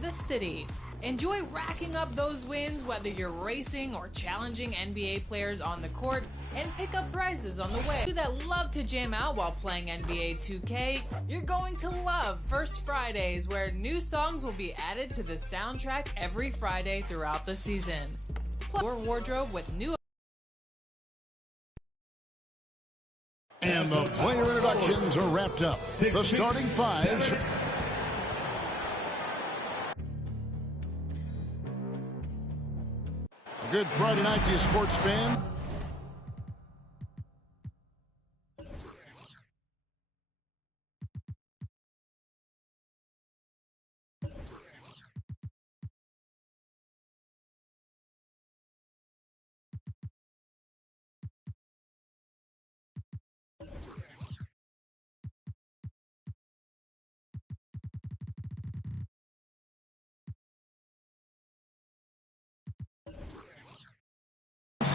the city. Enjoy racking up those wins whether you're racing or challenging NBA players on the court, and pick up prizes on the way. You that love to jam out while playing NBA 2K, you're going to love First Fridays, where new songs will be added to the soundtrack every Friday throughout the season. Plus your wardrobe with new. And the player introductions are wrapped up. The starting fives. A good Friday night to you, sports fan.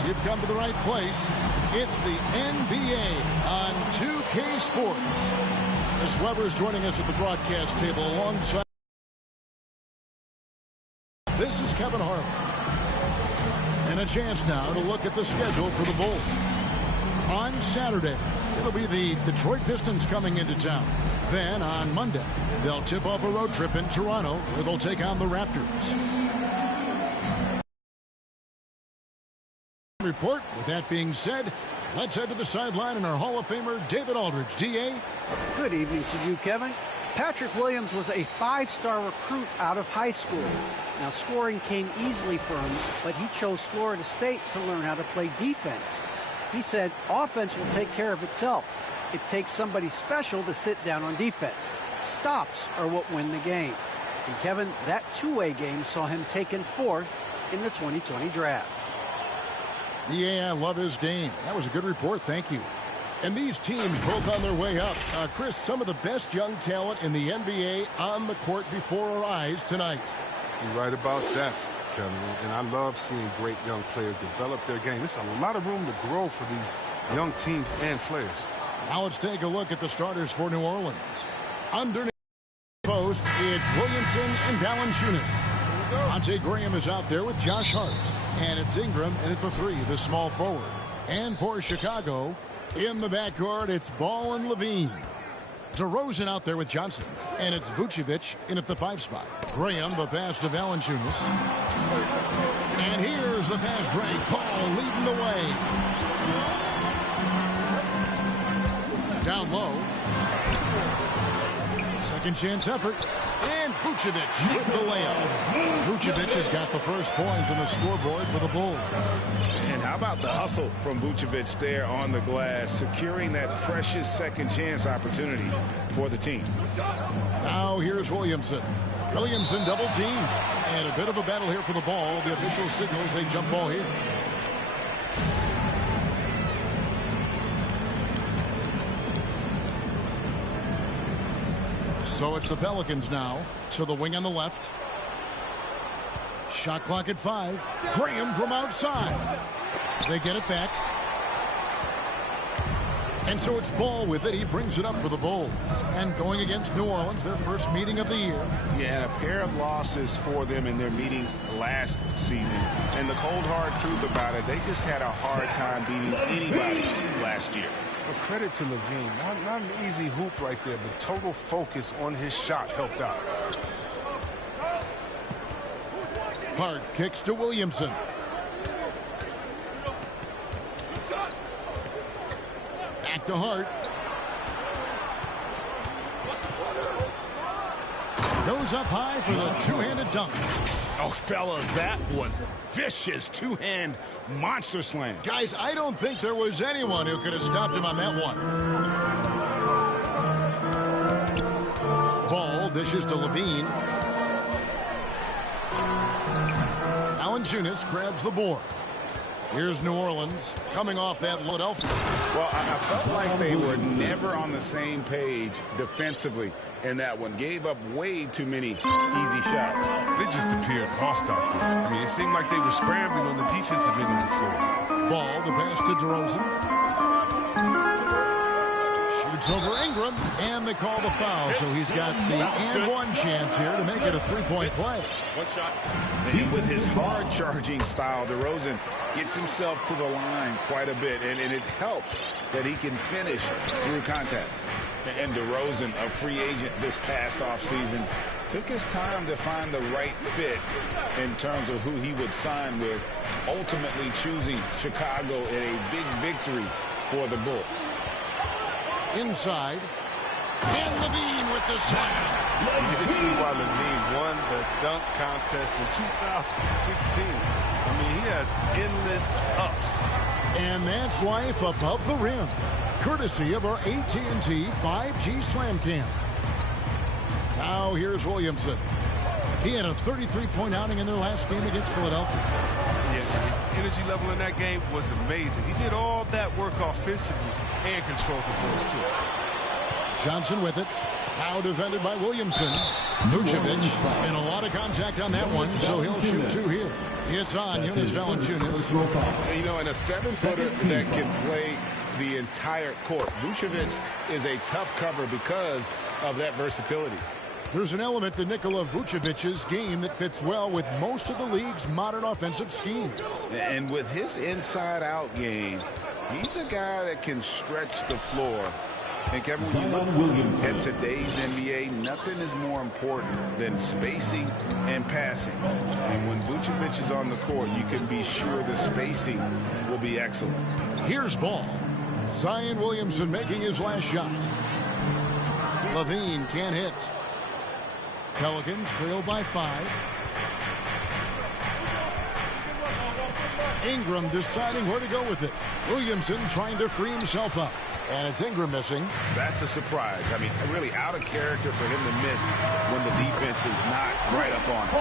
You've come to the right place. It's the NBA on 2K Sports. Chris Weber is joining us at the broadcast table alongside. This is Kevin Harlan. And a chance now to look at the schedule for the Bulls. On Saturday, it'll be the Detroit Pistons coming into town. Then on Monday, they'll tip off a road trip in Toronto where they'll take on the Raptors. Report. With that being said, let's head to the sideline and our Hall of Famer David Aldridge. DA. Good evening to you, Kevin. Patrick Williams was a 5-star recruit out of high school. Now, scoring came easily for him, but he chose Florida State to learn how to play defense. He said offense will take care of itself. It takes somebody special to sit down on defense. Stops are what win the game. And Kevin, that two-way game saw him taken 4th in the 2020 draft. Yeah, I love his game. That was a good report. Thank you. And these teams both on their way up. Chris, some of the best young talent in the NBA on the court before our eyes tonight. You're right about that, Kevin. And I love seeing great young players develop their game. There's a lot of room to grow for these young teams and players. Now let's take a look at the starters for New Orleans. Underneath the post, it's Williamson and Valanciunas. Devontae Graham is out there with Josh Hart. And it's Ingram in at the 3, the small forward. And for Chicago, in the backcourt, it's Ball and Levine. DeRozan out there with Johnson. And it's Vucevic in at the 5 spot. Graham, the pass to Valanciunas. And here's the fast break. Ball leading the way. Down low. Second chance effort. And Vucevic with the layup. Vucevic has got the first points on the scoreboard for the Bulls. And how about the hustle from Vucevic there on the glass, securing that precious second chance opportunity for the team. Now here's Williamson. Williamson double team. And a bit of a battle here for the ball. The official signals a jump ball here. So it's the Pelicans now. To the wing on the left. Shot clock at 5. Graham from outside. They get it back. And so it's Ball with it. He brings it up for the Bulls. And going against New Orleans, their first meeting of the year. Yeah, a pair of losses for them in their meetings last season. And the cold, hard truth about it, they just had a hard time beating anybody last year. But credit to Levine. Not an easy hoop right there, but total focus on his shot helped out. Hart kicks to Williamson. Back to Hart. Goes up high for the two-handed dunk. Oh, fellas, that was vicious two-hand monster slam. Guys, I don't think there was anyone who could have stopped him on that one. Ball dishes to Levine. Valanciunas grabs the board. Here's New Orleans coming off that Philadelphia. Well, I felt like they were never on the same page defensively in that one. Gave up way too many easy shots. They just appeared lost out there. I mean, it seemed like they were scrambling on the defensive end of the floor. Ball, the pass to DeRozan. It's over Ingram, and they call the foul. So he's got the and one chance here to make it a three-point play. One shot. And with his hard-charging style, DeRozan gets himself to the line quite a bit, and it helps that he can finish through contact. And DeRozan, a free agent this past offseason, took his time to find the right fit in terms of who he would sign with, ultimately choosing Chicago in a big victory for the Bulls. Inside, and Levine with the slam. You can see why Levine won the dunk contest in 2016. I mean, he has endless ups. And that's life above the rim, courtesy of our AT&T 5G Slam Cam. Now here's Williamson. He had a 33-point outing in their last game against Philadelphia. Yeah, his energy level in that game was amazing. He did all that work offensively and controlled the Bulls too. Johnson with it. Now defended by Williamson. Vucevic, and a lot of contact on that one, so he'll shoot two here. It's on Jonas Valanciunas. You know, in a 7-footer that can play the entire court, Vucevic is a tough cover because of that versatility. There's an element to Nikola Vucevic's game that fits well with most of the league's modern offensive schemes. And with his inside-out game, he's a guy that can stretch the floor. And Kevin, when you look at today's NBA, nothing is more important than spacing and passing. And when Vucevic is on the court, you can be sure the spacing will be excellent. Here's ball. Zion Williamson making his last shot. Levine can't hit. Pelicans trail by 5. Ingram deciding where to go with it. Williamson trying to free himself up. And it's Ingram missing. That's a surprise. I mean, really out of character for him to miss when the defense is not right up on him.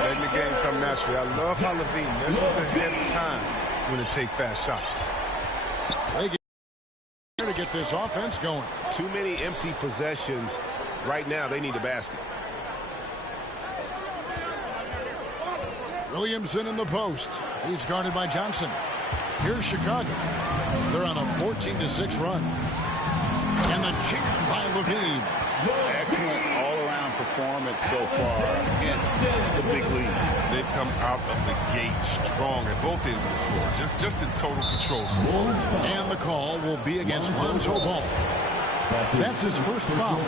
Letting the game come naturally. I love how Levine measures ahead of time when to take fast shots. They get here to get this offense going. Too many empty possessions. Right now, they need a basket. Williamson in the post. He's guarded by Johnson. Here's Chicago. They're on a 14-6 run. And the jam by Levine. Excellent all-around performance so far against the big league. They've come out of the gate strong at both ends of the floor. Just in total control. And the call will be against Lonzo Ball. That's his first foul.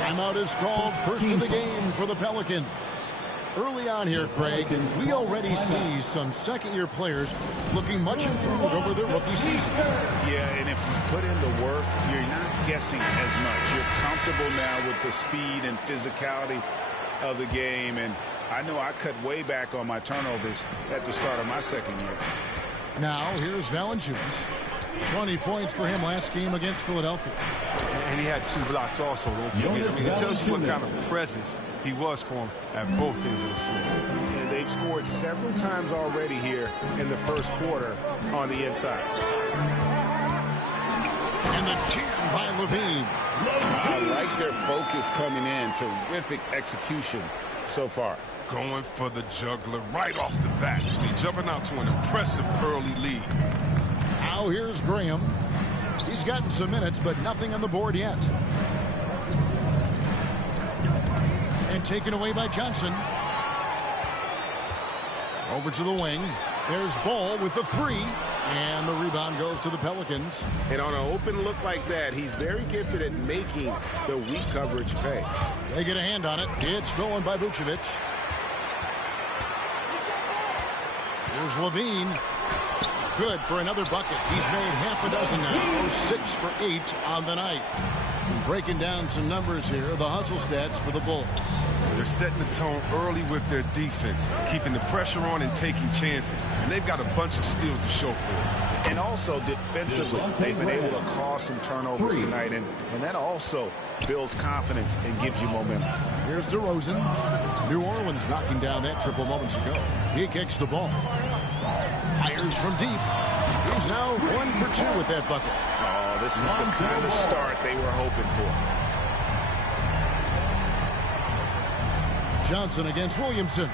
Timeout is called, first of the game for the Pelicans. Early on here, Craig, we already see some second-year players looking much improved over their rookie season. Yeah, and if you put in the work, you're not guessing as much. You're comfortable now with the speed and physicality of the game, and I know I cut way back on my turnovers at the start of my second year. Now, here's Valanciunas. 20 points for him last game against Philadelphia. And he had 2 blocks also, don't forget. I mean, it tells you what kind of presence he was for him at both ends of the floor. And they've scored several times already here in the first quarter on the inside. And the jam by Levine. I like their focus coming in. Terrific execution so far. Going for the juggler right off the bat. He's jumping out to an impressive early lead. Now here's Graham. He's gotten some minutes, but nothing on the board yet. And taken away by Johnson. Over to the wing. There's Ball with the 3. And the rebound goes to the Pelicans. And on an open look like that, he's very gifted at making the weak coverage pay. They get a hand on it. It's stolen by Vucevic. Here's Levine. Good for another bucket. He's made half a dozen now. 6 for 8 on the night. And breaking down some numbers here, the hustle stats for the Bulls. They're setting the tone early with their defense, keeping the pressure on and taking chances. And they've got a bunch of steals to show for it. And also defensively, they've been able to cause some turnovers tonight. And that also builds confidence and gives you momentum. Here's DeRozan. New Orleans knocking down that triple moments ago. He kicks the ball. Fires from deep. He's now 1 for 2 with that bucket. Oh, this is the kind of start they were hoping for. Johnson against Williamson.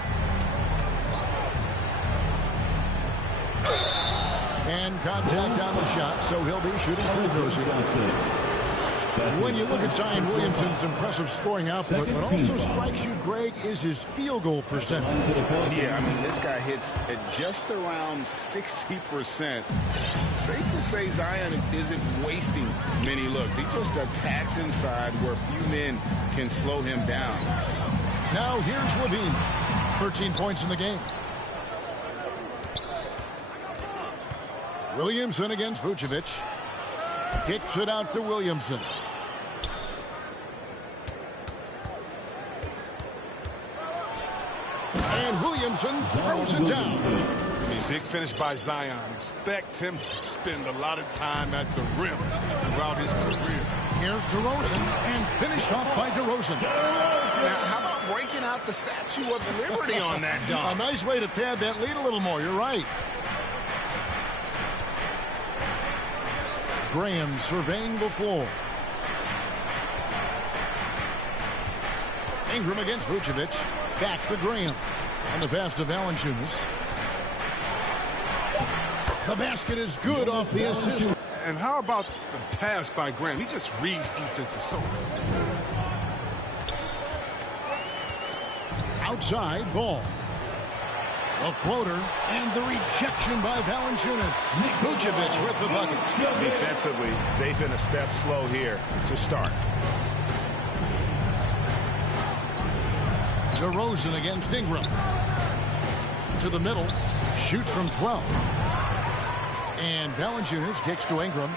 And contact on the shot, so he'll be shooting free throws here. When you look at Zion Williamson's impressive scoring output, what also strikes you, Greg, is his field goal percentage. Yeah, I mean, this guy hits at just around 60%. Safe to say Zion isn't wasting many looks. He just attacks inside where few men can slow him down. Now here's Levine. 13 points in the game. Williamson against Vucevic. Kicks it out to Williamson. And Williamson throws it down. I mean, big finish by Zion. Expect him to spend a lot of time at the rim throughout his career. Here's DeRozan, and finished off by DeRozan. Now, how about breaking out the Statue of Liberty on that dunk? A nice way to pad that lead a little more. You're right. Graham surveying the floor. Ingram against Vucevic. Back to Graham. On the pass to Valanciunas. The basket is good off the assist. And how about the pass by Graham? He just reads defenses so well. Outside ball. A floater and the rejection by Valanciunas. Vucevic with the bucket. Defensively, they've been a step slow here to start. DeRozan against Ingram. To the middle. Shoots from 12. And Valanciunas kicks to Ingram.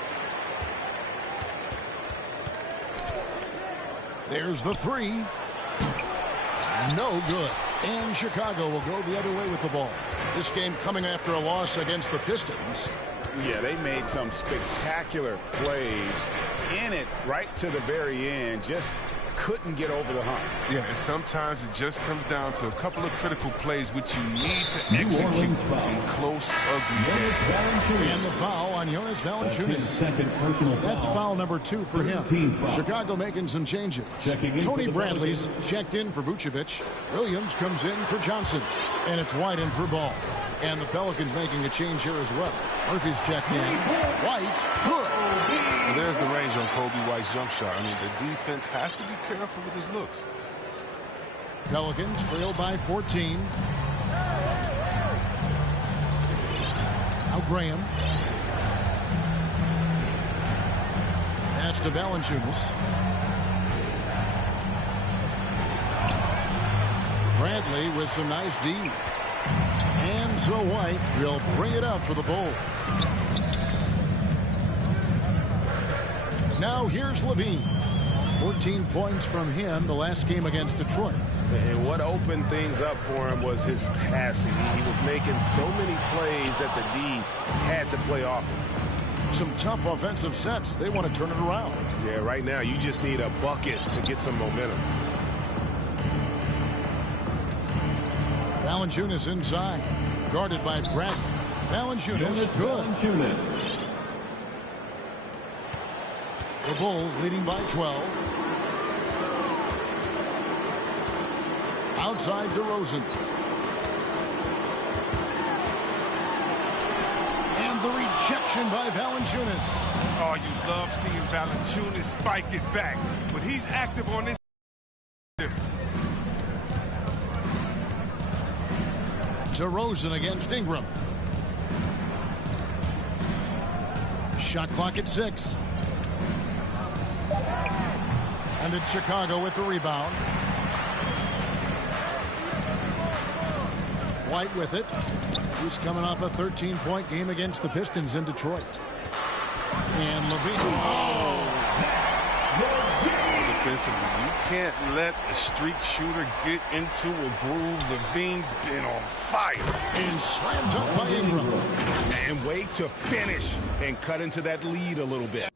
There's the three. No good. And Chicago will go the other way with the ball. This game coming after a loss against the Pistons. Yeah, they made some spectacular plays in it right to the very end. Just couldn't get over the hump. Yeah, and sometimes it just comes down to a couple of critical plays which you need to execute in close, ugly games. And the foul on Jonas Valanciunas. That's foul number 2 for him. Chicago making some changes. Tony Bradley's checked in for Vucevic. Williams comes in for Johnson. And it's White in for Ball. And the Pelicans making a change here as well. Murphy's checked in. White, good. Well, there's the range on Kobe White's jump shot. I mean, the defense has to be careful with his looks. Pelicans trailed by 14. Now Graham. Pass to Valanciunas. Bradley with some nice D. And so White will bring it up for the Bulls. Now here's Levine. 14 points from him the last game against Detroit. And what opened things up for him was his passing. He was making so many plays that the D had to play off him. Some tough offensive sets. They want to turn it around. Yeah, right now you just need a bucket to get some momentum. Valanciunas inside. Guarded by Bradley. Valanciunas good. The Bulls leading by 12. Outside DeRozan. And the rejection by Valanciunas. Oh, you love seeing Valanciunas spike it back. But he's active on this. DeRozan against Ingram. Shot clock at 6. And it's Chicago with the rebound. White with it. He's coming off a 13-point game against the Pistons in Detroit. And Levine. Defensively, you can't let a streak shooter get into a groove. Levine's been on fire. And slammed up by Ingram. And wait to finish and cut into that lead a little bit.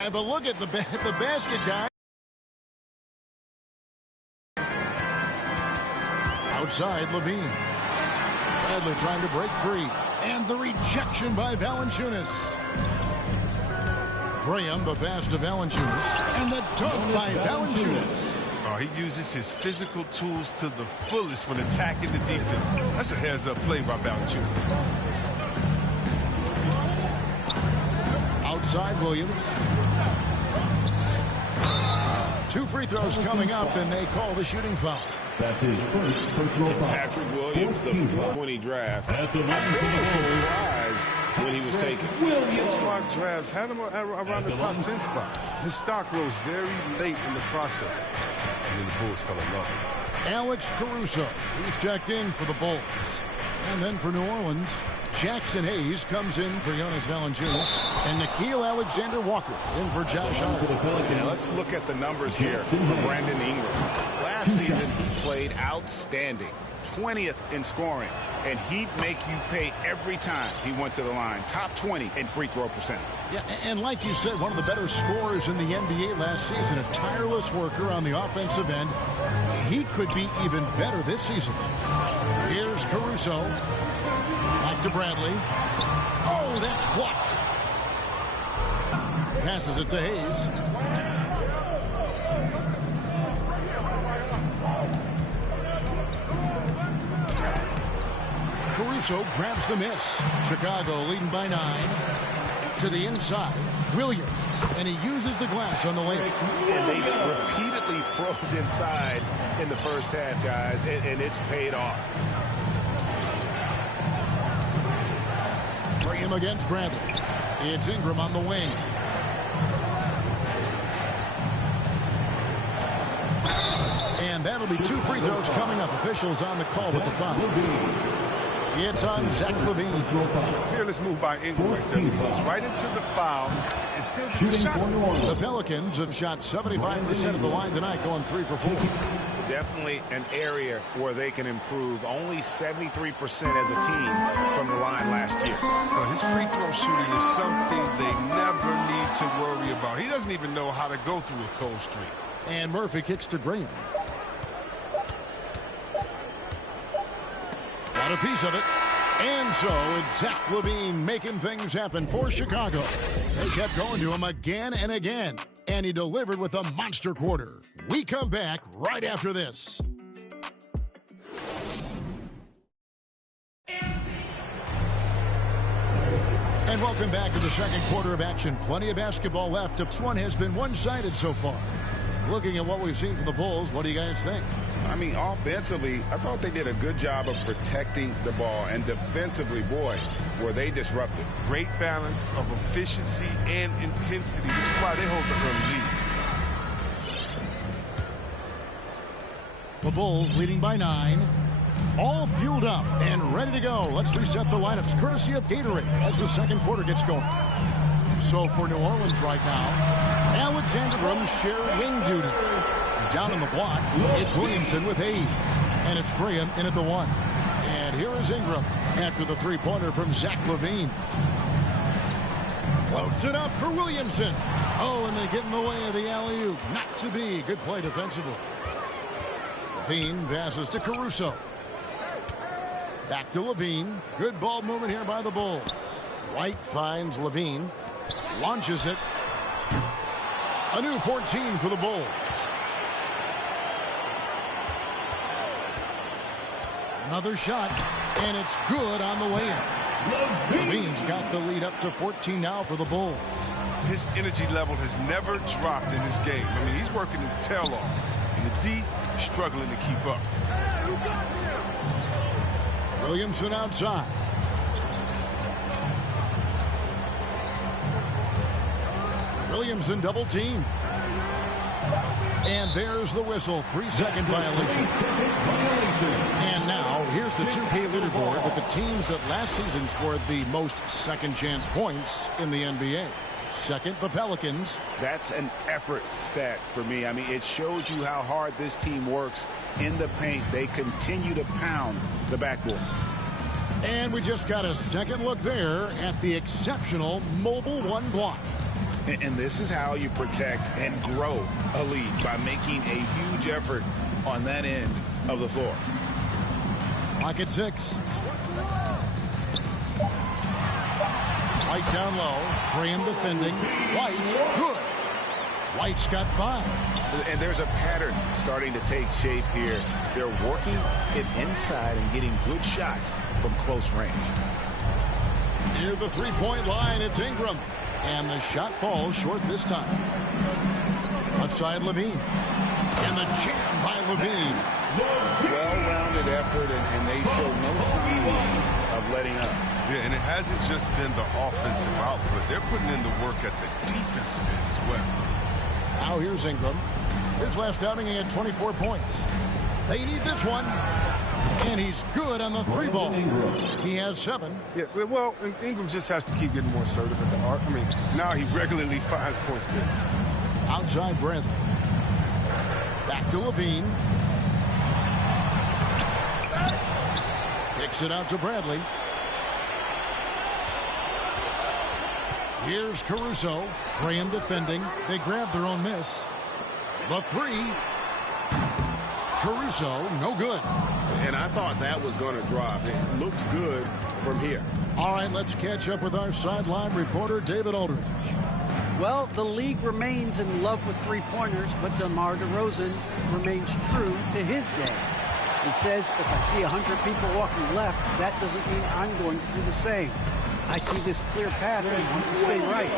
Have a look at the basket, guy. Outside, Levine. Bradley trying to break free. And the rejection by Valanciunas. Graham, the pass to Valanciunas, and the dunk by Valanciunas. Oh, he uses his physical tools to the fullest when attacking the defense. That's a heads-up play by Valanciunas. Outside Williams. 2 free throws coming up, and they call the shooting foul. That's his first personal foul. Patrick Williams, the 20 draft. At the line I was for the goal. surprised when he was taken. Those mock drafts had him around the top 10 spot. His stock rose very late in the process. And then the Bulls fell in love with him. Alex Caruso, he's checked in for the Bulls. And then for New Orleans, Jackson Hayes comes in for Jonas Valanciunas, and Nickeil Alexander-Walker in for Josh Hart. Now let's look at the numbers here for Brandon Ingram. Last season, he played outstanding, 20th in scoring, and he'd make you pay every time he went to the line. Top 20 in free throw percentage. Yeah, and like you said, one of the better scorers in the NBA last season, a tireless worker on the offensive end. He could be even better this season. Here's Caruso. Back to Bradley. Oh, that's blocked. Passes it to Hayes. Caruso grabs the miss. Chicago leading by 9. To the inside. Williams. And he uses the glass on the layup. And they repeatedly probed inside in the first half, guys, and it's paid off. Graham against Bradley. It's Ingram on the wing. And that'll be 2 free throws coming up. Officials on the call with the foul. It's on Zach LaVine. Fearless move by Ingram right there. He goes right into the foul and still gets the shot. The Pelicans have shot 75% of the line tonight, going 3 for 4. Definitely an area where they can improve. Only 73% as a team from the line last year. His free throw shooting is something they never need to worry about. He doesn't even know how to go through a cold streak. And Murphy kicks to Graham. Got a piece of it. And so it's Zach LaVine making things happen for Chicago. They kept going to him again and again. And he delivered with a monster quarter. We come back right after this. And welcome back to the second quarter of action. Plenty of basketball left. This one has been one-sided so far. Looking at what we've seen from the Bulls, what do you guys think? I mean, offensively, I thought they did a good job of protecting the ball. And defensively, boy, were they disruptive. Great balance of efficiency and intensity, which is why they hold the early lead. The Bulls leading by 9. All fueled up and ready to go. Let's reset the lineups, courtesy of Gatorade, as the second quarter gets going. So for New Orleans right now, Alexander Graham share wing duty. Down on the block, it's Williamson with Hayes. And it's Graham in at the 1. And here is Ingram after the three-pointer from Zach LaVine. Floats it up for Williamson. Oh, and they get in the way of the alley-oop. Not to be. Good play defensively. LaVine passes to Caruso. Back to LaVine. Good ball movement here by the Bulls. White finds LaVine. Launches it. A new 14 for the Bulls. Another shot, and it's good on the way in. LaVine's got the lead up to 14 now for the Bulls. His energy level has never dropped in this game. I mean, he's working his tail off. And the D struggling to keep up. Williamson outside. Williamson double team. And there's the whistle. 3-second violation. And now, here's the 2K leaderboard with the teams that last season scored the most second chance points in the NBA. Second, the Pelicans. That's an effort stat for me. I mean, it shows you how hard this team works in the paint. They continue to pound the backboard. And we just got a second look there at the exceptional Mobile One block. And this is how you protect and grow a lead, by making a huge effort on that end of the floor. Clock at 6. White down low. Graham defending. White, good. White's got 5. And there's a pattern starting to take shape here. They're working it inside and getting good shots from close range. Near the three-point line, it's Ingram. And the shot falls short this time. Outside Levine. And the jam by Levine. Well-rounded effort, and they show no signs of letting up. Yeah, and it hasn't just been the offensive output. They're putting in the work at the defensive end as well. Now here's Ingram. His last outing, he had 24 points. They need this one. And he's good on the 3-ball. He has 7. Yeah, well, Ingram just has to keep getting more assertive at the arc. I mean, now he regularly finds points there. Outside Bradley. Back to Levine. Kicks it out to Bradley. Here's Caruso. Graham defending. They grab their own miss. The 3. Caruso, no good. And I thought that was going to drop. It looked good from here. All right, let's catch up with our sideline reporter, David Aldridge. Well, the league remains in love with three-pointers, but DeMar DeRozan remains true to his game. He says, if I see 100 people walking left, that doesn't mean I'm going to do the same. I see this clear path and want to stay right.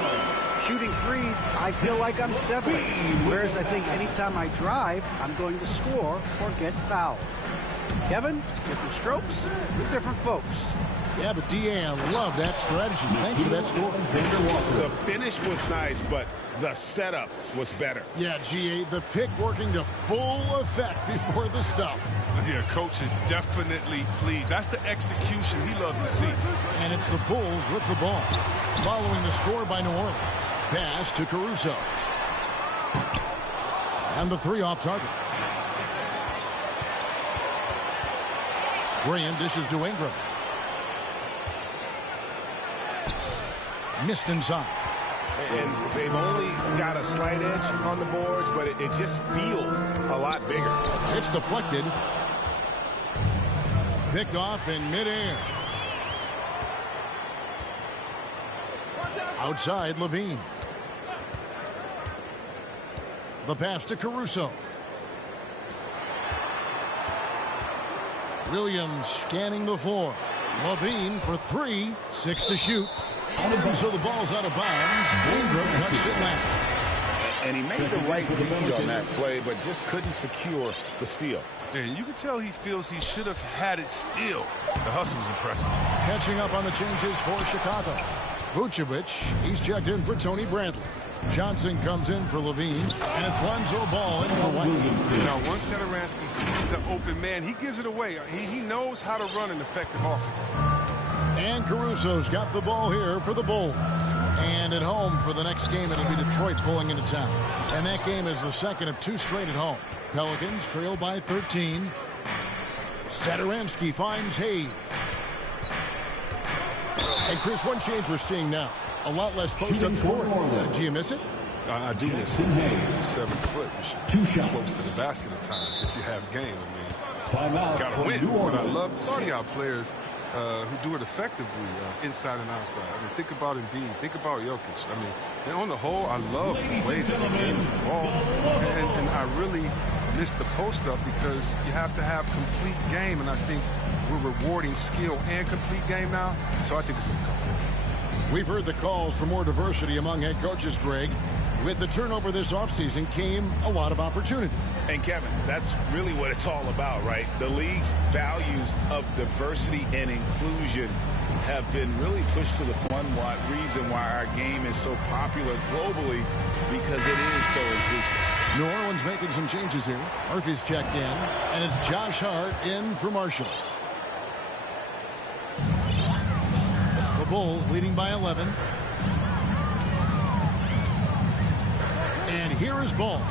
Shooting threes, I feel like I'm settling. Whereas I think anytime I drive, I'm going to score or get fouled. Kevin, different strokes for different folks. Yeah, but D.A., I love that strategy. Thanks for that score. The finish was nice, but the setup was better. Yeah, G.A., the pick working to full effect before the stuff. Yeah, coach is definitely pleased. That's the execution he loves to see. And it's the Bulls with the ball. Following the score by New Orleans. Pass to Caruso. And the 3 off target. Graham dishes to Ingram. Missed inside. And they've only got a slight edge on the boards, but it just feels a lot bigger. It's deflected. Picked off in midair. Outside Levine. The pass to Caruso. Williams scanning the floor. Levine for 3. 6 to shoot. And so the ball's out of bounds. Ingram touched it last. And he made the right read on that play, but just couldn't secure the steal. And you can tell he feels he should have had it still. The hustle was impressive. Catching up on the changes for Chicago. Vucevic, he's checked in for Tony Bradley. Johnson comes in for Levine, and it's Lonzo Ball in for White. Now, once Satoransky sees the open man, he gives it away. He knows how to run an effective offense. And Caruso's got the ball here for the Bulls. And at home for the next game, it'll be Detroit pulling into town. And that game is the second of 2 straight at home. Pelicans trail by 13. Satoransky finds Hayes. And Chris, one change we're seeing now. A lot less post-up scoring. Do you miss it? I do miss it. He's a 7 foot. You should be close to the basket at times if you have game. I mean, you got to win. But I love to see our players who do it effectively inside and outside. I mean, think about Embiid. Think about Jokic. I mean, and on the whole, I love the way that the game is evolved. And I really miss the post-up because you have to have complete game. And I think we're rewarding skill and complete game now. So I think it's going to come. We've heard the calls for more diversity among head coaches, Greg. With the turnover this offseason came a lot of opportunity. And Kevin, that's really what it's all about, right? The league's values of diversity and inclusion have been really pushed to the reason why our game is so popular globally, because it is so inclusive. New Orleans making some changes here. Murphy's checked in, and it's Josh Hart in for Marshall. The Bulls leading by 11. And here is Ball.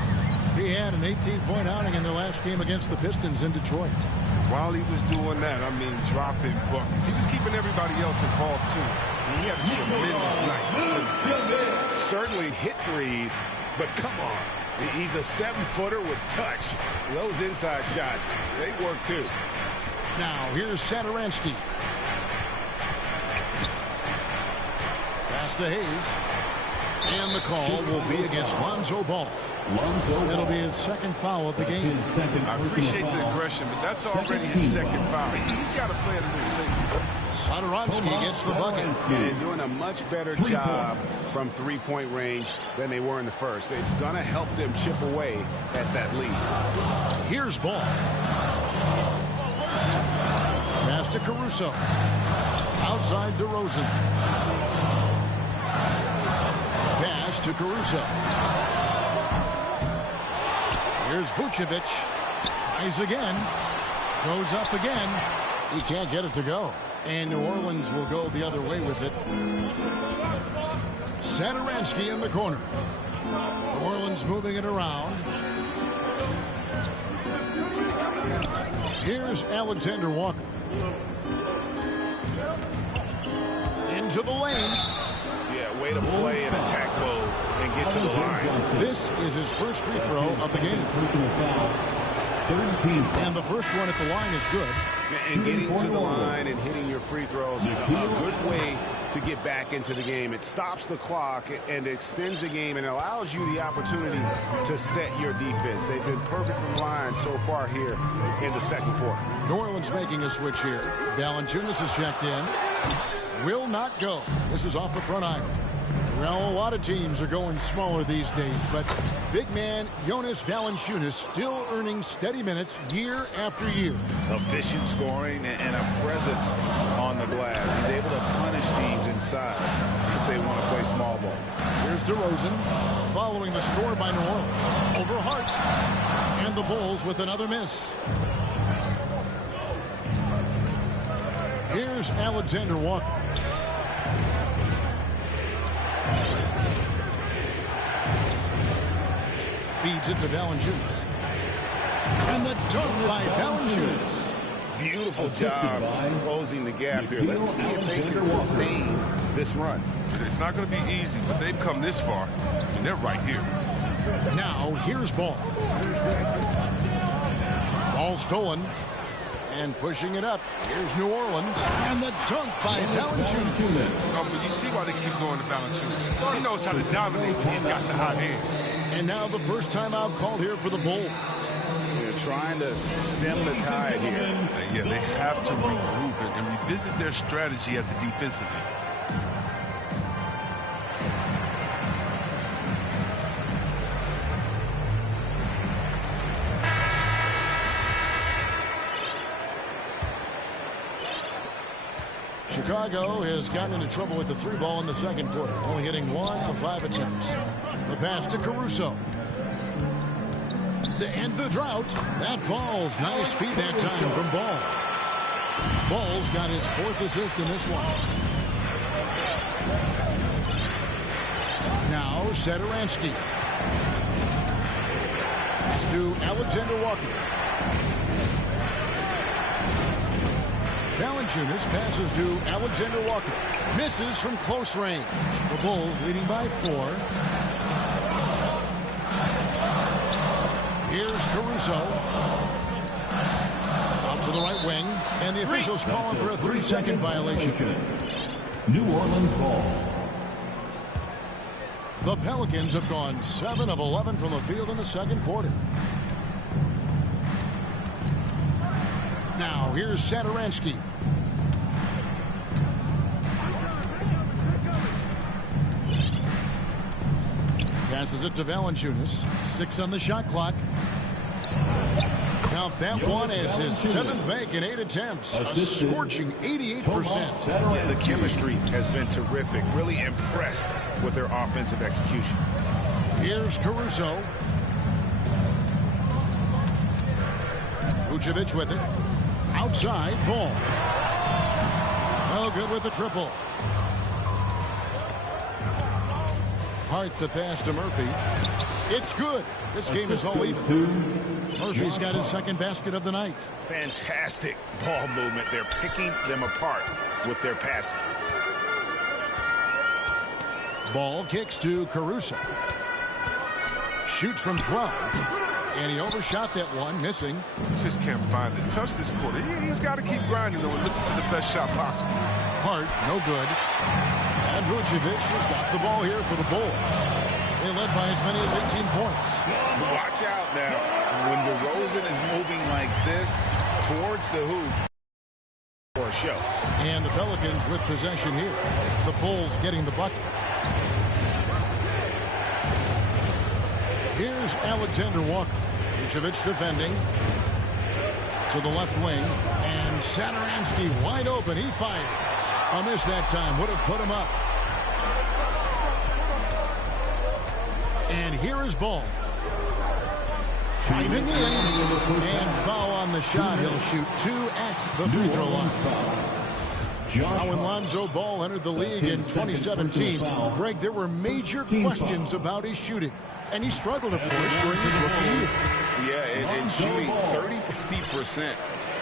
He had an 18-point outing in their last game against the Pistons in Detroit. While he was doing that, I mean, dropping buckets. He was keeping everybody else involved, too. And he had a tremendous night. Certainly hit threes, but come on. He's a 7-footer with touch. Those inside shots, they work, too. Now, here's Satoransky. pass to Hayes. And the call will be against Lonzo Ball. It'll be his second foul of the game. I appreciate the aggression, but that's already his second foul. He's got to play it a little safer. Satoransky gets the bucket. And doing a much better job from three-point range than they were in the first. It's going to help them chip away at that lead. Here's Ball. Pass to Caruso. Outside DeRozan. Pass to Caruso. Here's Vucevic. Tries again. Goes up again. He can't get it to go. And New Orleans will go the other way with it. Satoransky in the corner. New Orleans moving it around. Here's Alexander Walker. Into the lane. Yeah, way to play in attack mode and get to the line. This is his first free throw of the game. And the first one at the line is good. And getting to the line and hitting your free throws, a good way to get back into the game. It stops the clock and extends the game and allows you the opportunity to set your defense. They've been perfect from the line so far here in the second quarter. New Orleans making a switch here. Valanciunas is checked in. Will not go. This is off the front iron. Well, a lot of teams are going smaller these days, but big man Jonas Valanciunas still earning steady minutes year after year. Efficient scoring and a presence on the glass. He's able to punish teams inside if they want to play small ball. Here's DeRozan following the score by New Orleans. Over Hart. And the Bulls with another miss. Here's Alexander Walker. Feeds it to Valanciunas. And the dunk by Valanciunas. Beautiful job closing the gap here. Let's see if they can sustain this run. It's not going to be easy, but they've come this far, and they're right here. Now, here's Ball. Ball stolen. And pushing it up. Here's New Orleans. And the dunk by Valanciunas. Oh, but you see why they keep going to Valanciunas. He knows how to dominate when he's got the hot hand. And now the first timeout called here for the Bulls. They're trying to stem the tide here. Yeah, they have to regroup and revisit their strategy at the defensive end. Chicago has gotten into trouble with the three ball in the second quarter, only hitting 1 of 5 attempts. The pass to Caruso. To end the drought. That falls. Nice feed that time from Ball. Ball's got his 4th assist in this one. Now Satoransky. Pass to Alexander Walker. Valanciunas passes to Alexander Walker. Misses from close range. The Bulls leading by 4. Here's Caruso. Out to the right wing. And the officials call him for a 3-second violation. New Orleans ball. The Pelicans have gone 7 of 11 from the field in the second quarter. Now, here's Satoransky. Passes it to Valanciunas. 6 on the shot clock. Count that one as his 7th make in 8 attempts. A scorching 88%. Yeah, the chemistry has been terrific. Really impressed with their offensive execution. Here's Caruso. Vucevic with it. Outside, Ball. No good with the triple. Hart the pass to Murphy. It's good. This game is all even. Murphy's got his 2nd basket of the night. Fantastic ball movement. They're picking them apart with their passing. Ball kicks to Caruso. Shoots from 12. And he overshot that one, missing. Just can't find it. Touch this quarter. He's got to keep grinding, though, and looking for the best shot possible. Hart, no good. That And Vucevic has got the ball here for the Bulls. They led by as many as 18 points. Watch out now. When DeRozan is moving like this towards the hoop for a show. And the Pelicans with possession here. The Bulls getting the bucket. Here's Alexander Walker. Vucevic defending. To the left wing. And Satoransky wide open. He fires. A miss that time. Would have put him up. And here is Ball. Driving in. And foul on the shot. He'll shoot 2 at the free throw line. Now when Lonzo Ball entered the league in 2017, Greg, there were major questions about his shooting. And he struggled, of course, during his rookie year. Yeah, and shooting 30-50%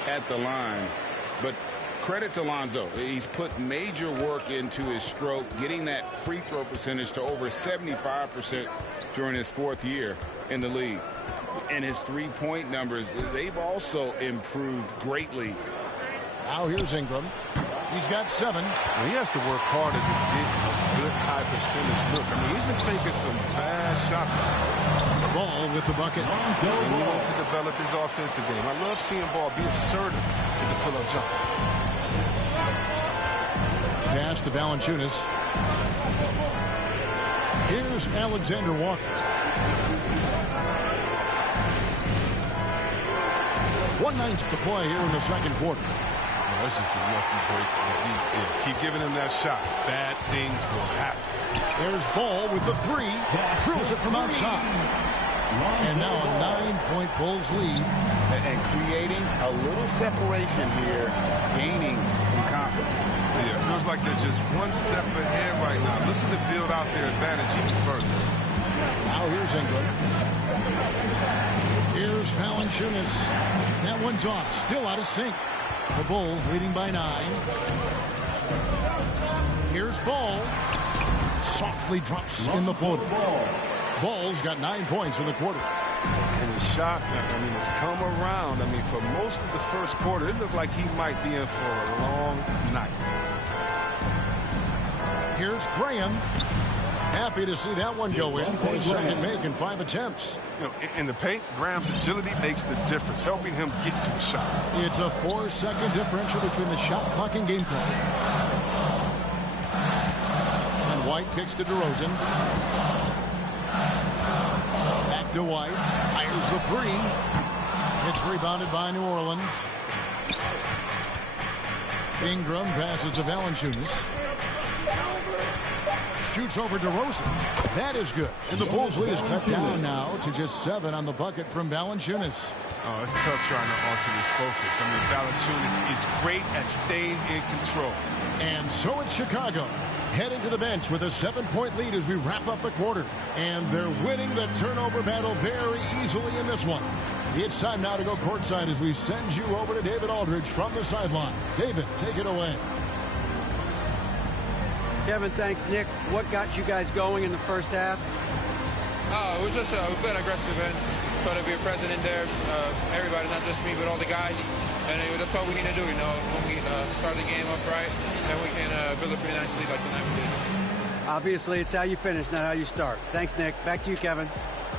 at the line. But credit to Lonzo. He's put major work into his stroke, getting that free throw percentage to over 75% during his 4th year in the league. And his three-point numbers, they've also improved greatly. Now here's Ingram. He's got 7. Well, he has to work harder to get a good high percentage look. I mean, he's been taking some bad shots out there. Ball with the bucket. He's willing to develop his offensive game. I love seeing Ball be assertive with the pull-up jumper. Pass to Valanciunas. Here's Alexander Walker. 1-9 to play here in the second quarter. That's just a lucky break for the deep. Yeah, keep giving him that shot. Bad things will happen. There's Ball with the 3. Drills it from outside. And now a 9-point Bulls lead. And creating a little separation here, gaining some confidence. Yeah, it feels like they're just one step ahead right now. Looking to build out their advantage even further. Now here's Ingram. Here's Valanciunas. That one's off. Still out of sync. The Bulls leading by 9. Here's Ball. Softly drops in the floater. Ball's got 9 points in the quarter. And his shot, I mean, has come around. I mean, for most of the first quarter, it looked like he might be in for a long night. Here's Graham. Happy to see that one go in for his second make in 5 attempts. You know, in the paint, Graham's agility makes the difference, helping him get to a shot. It's a 4-second differential between the shot clock and game clock. And White kicks to DeRozan. Back to White. Fires the 3. It's rebounded by New Orleans. Ingram passes to Valanciunas. Shoots over DeRozan. That is good. And the Bulls lead is cut down now to just 7 on the bucket from Valanciunas. Oh, it's tough trying to alter this focus. I mean, Valanciunas is great at staying in control. And so it's Chicago heading to the bench with a 7-point lead as we wrap up the quarter. And they're winning the turnover battle very easily in this one. It's time now to go courtside as we send you over to David Aldridge from the sideline. David, take it away. Kevin, thanks, Nick. What got you guys going in the first half? It was just we've been aggressive and try to be present in there. Everybody, not just me, but all the guys. And that's what we need to do, you know, when we start the game up right, then we can build a pretty nice lead like tonight we did. Obviously, it's how you finish, not how you start. Thanks, Nick. Back to you, Kevin.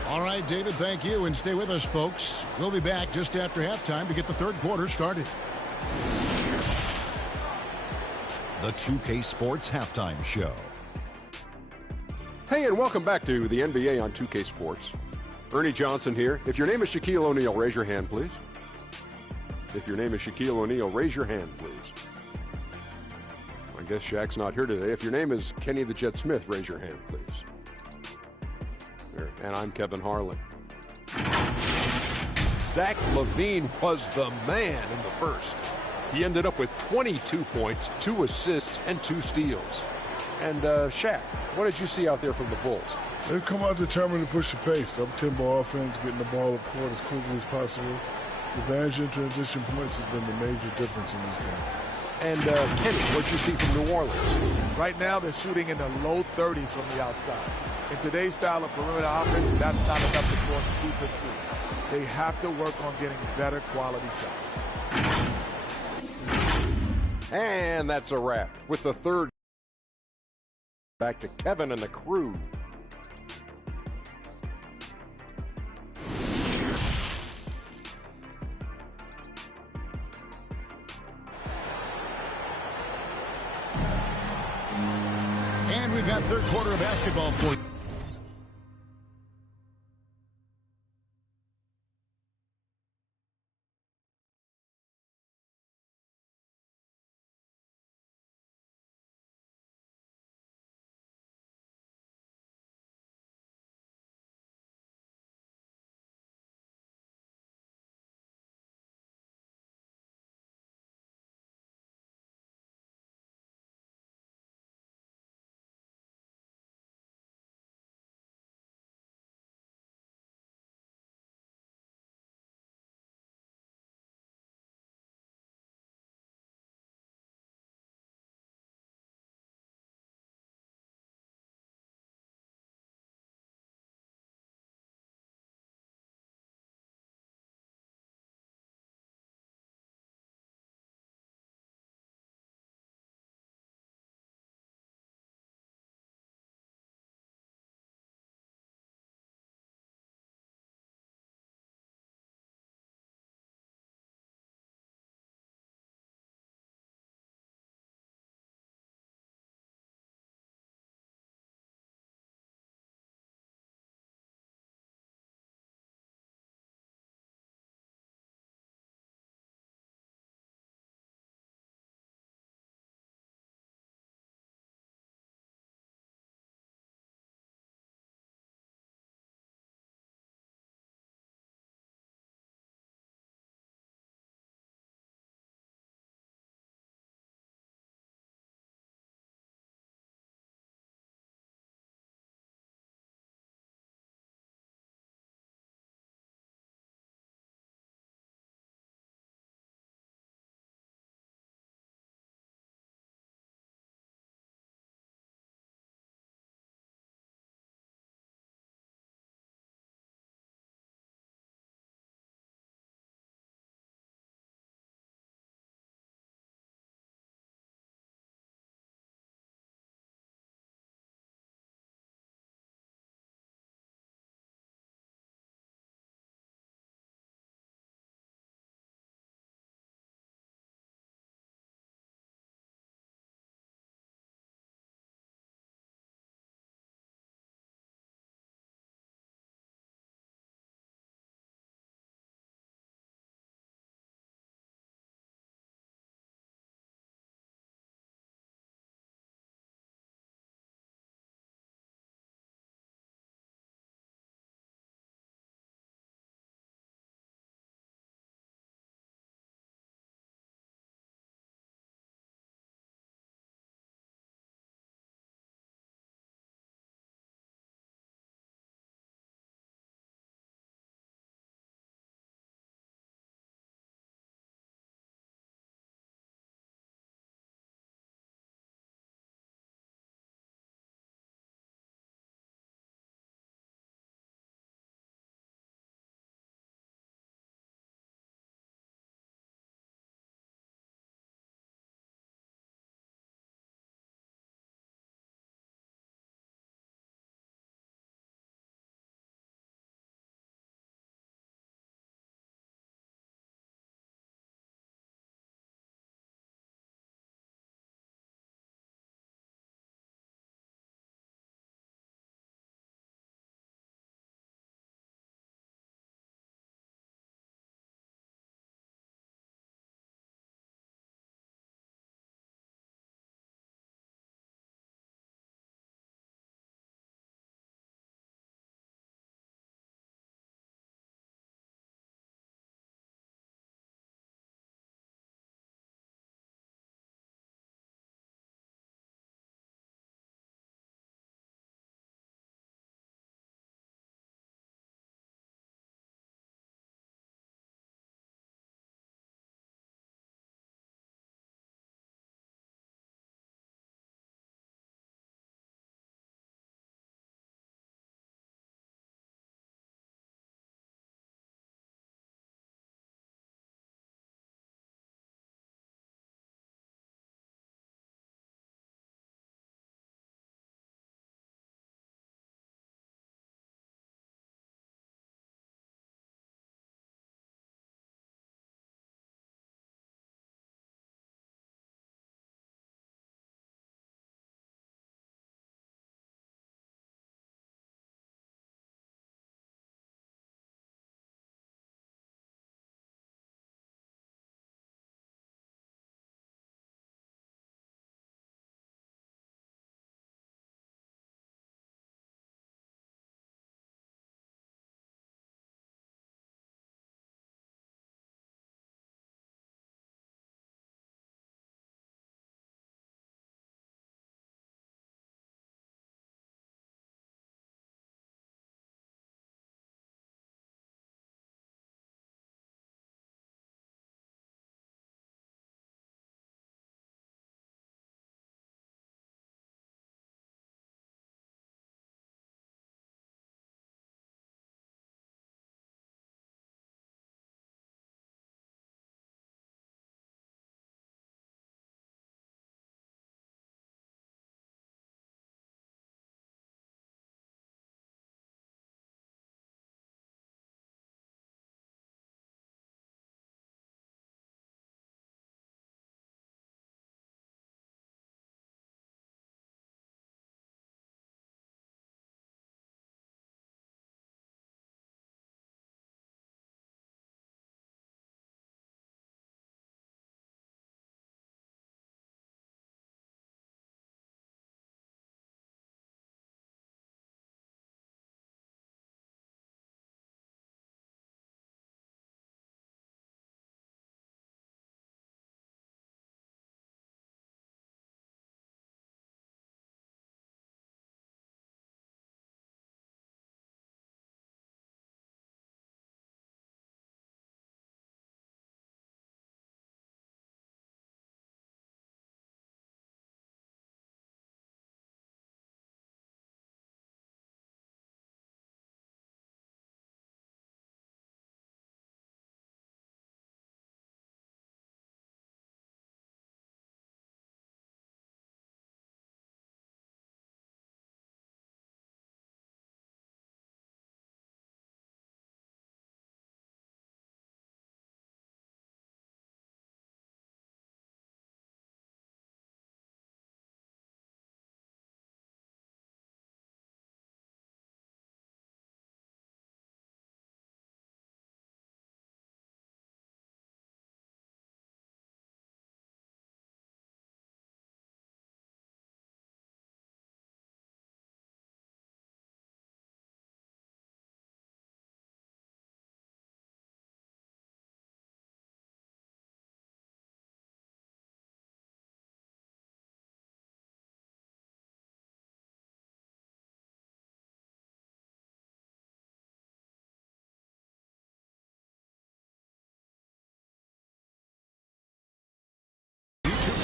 All right, David, thank you. And stay with us, folks. We'll be back just after halftime to get the third quarter started. The 2K Sports Halftime Show. Hey, and welcome back to the NBA on 2K Sports. Ernie Johnson here. If your name is Shaquille O'Neal, raise your hand, please. If your name is Shaquille O'Neal, raise your hand, please. I guess Shaq's not here today. If your name is Kenny the Jet Smith, raise your hand, please. There. And I'm Kevin Harlan. Zach LaVine was the man in the first. He ended up with 22 points, 2 assists, and 2 steals. And Shaq, what did you see out there from the Bulls? They've come out determined to push the pace. Up-tempo offense, getting the ball up court as quickly as possible. Advantage in transition points has been the major difference in this game. And Kenny, what did you see from New Orleans? Right now, they're shooting in the low 30s from the outside. In today's style of perimeter offense, that's not enough to force defense to. They have to work on getting better quality shots. And that's a wrap with the third Back to Kevin and the crew. And we've got third quarter of basketball for you.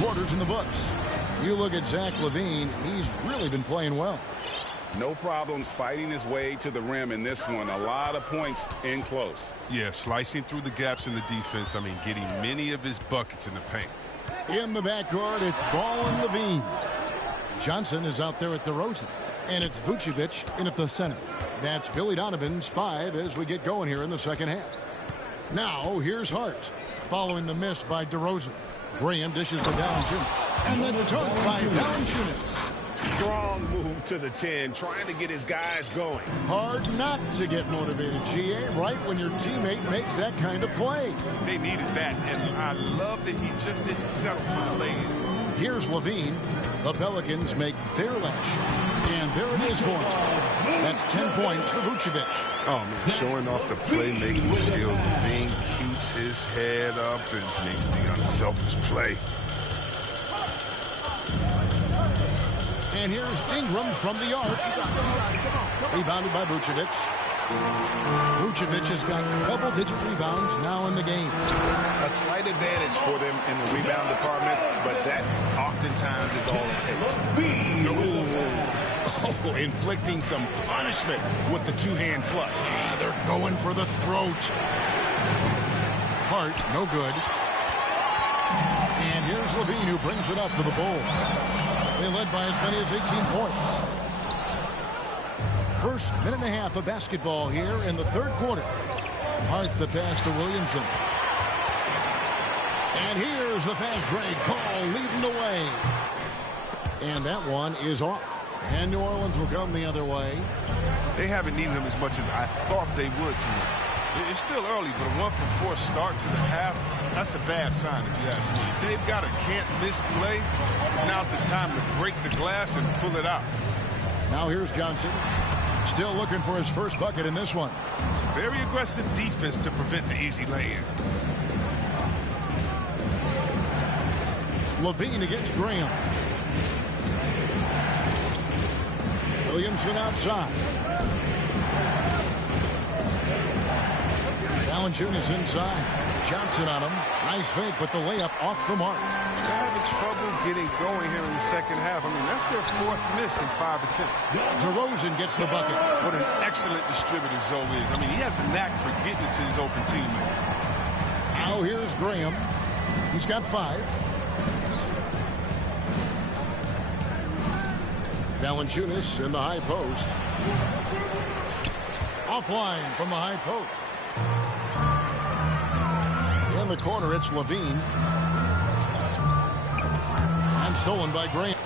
quarters in the books. You look at Zach LaVine, he's really been playing well. No problems fighting his way to the rim in this one. A lot of points in close. Yeah, slicing through the gaps in the defense. I mean, getting many of his buckets in the paint. In the backcourt, it's Ball and LaVine. Johnson is out there at DeRozan. And it's Vucevic in at the center. That's Billy Donovan's 5 as we get going here in the second half. Now, here's Hart. Following the miss by DeRozan. Graham dishes to Valanciunas. And the dunk by Valanciunas. Strong move to the 10, trying to get his guys going. Hard not to get motivated, GA, right when your teammate makes that kind of play. They needed that, and I love that he just didn't settle for the lay-in. Here's LaVine. The Pelicans make their last shot. And there it is for him. That's 10 points for Vucevic. Oh, man, showing off the playmaking skills. LaVine keeps his head up and makes the unselfish play. And here's Ingram from the arc. Rebounded by Vucevic. Vucevic has got double-digit rebounds now in the game. A slight advantage for them in the rebound department, but that oftentimes is all it takes. Oh, inflicting some punishment with the two-hand flush. They're going for the throat. Hart, no good. And here's LaVine who brings it up for the Bulls. They led by as many as 18 points. First minute and a half of basketball here in the third quarter. Hart the pass to Williamson. And here's the fast break. Ball leading the way. And that one is off. And New Orleans will come the other way. They haven't needed him as much as I thought they would tonight. It's still early, but a 1-for-4 start to the half, that's a bad sign if you ask me. If they've got a can't-miss play, now's the time to break the glass and pull it out. Now here's Johnson. Still looking for his first bucket in this one. It's a very aggressive defense to prevent the easy lay-in. LaVine against Graham. Williamson outside. Valanciunas inside. Johnson on him. Nice fake, but the layup off the mark. They're having trouble getting going here in the second half. I mean, that's their 4th miss in 5 attempts. DeRozan gets the bucket. What an excellent distributor Zoe is. I mean, he has a knack for getting it to his open teammates. Now here's Graham. He's got 5. Valanciunas in the high post. Offline from the high post. In the corner, it's LaVine. And stolen by Graham.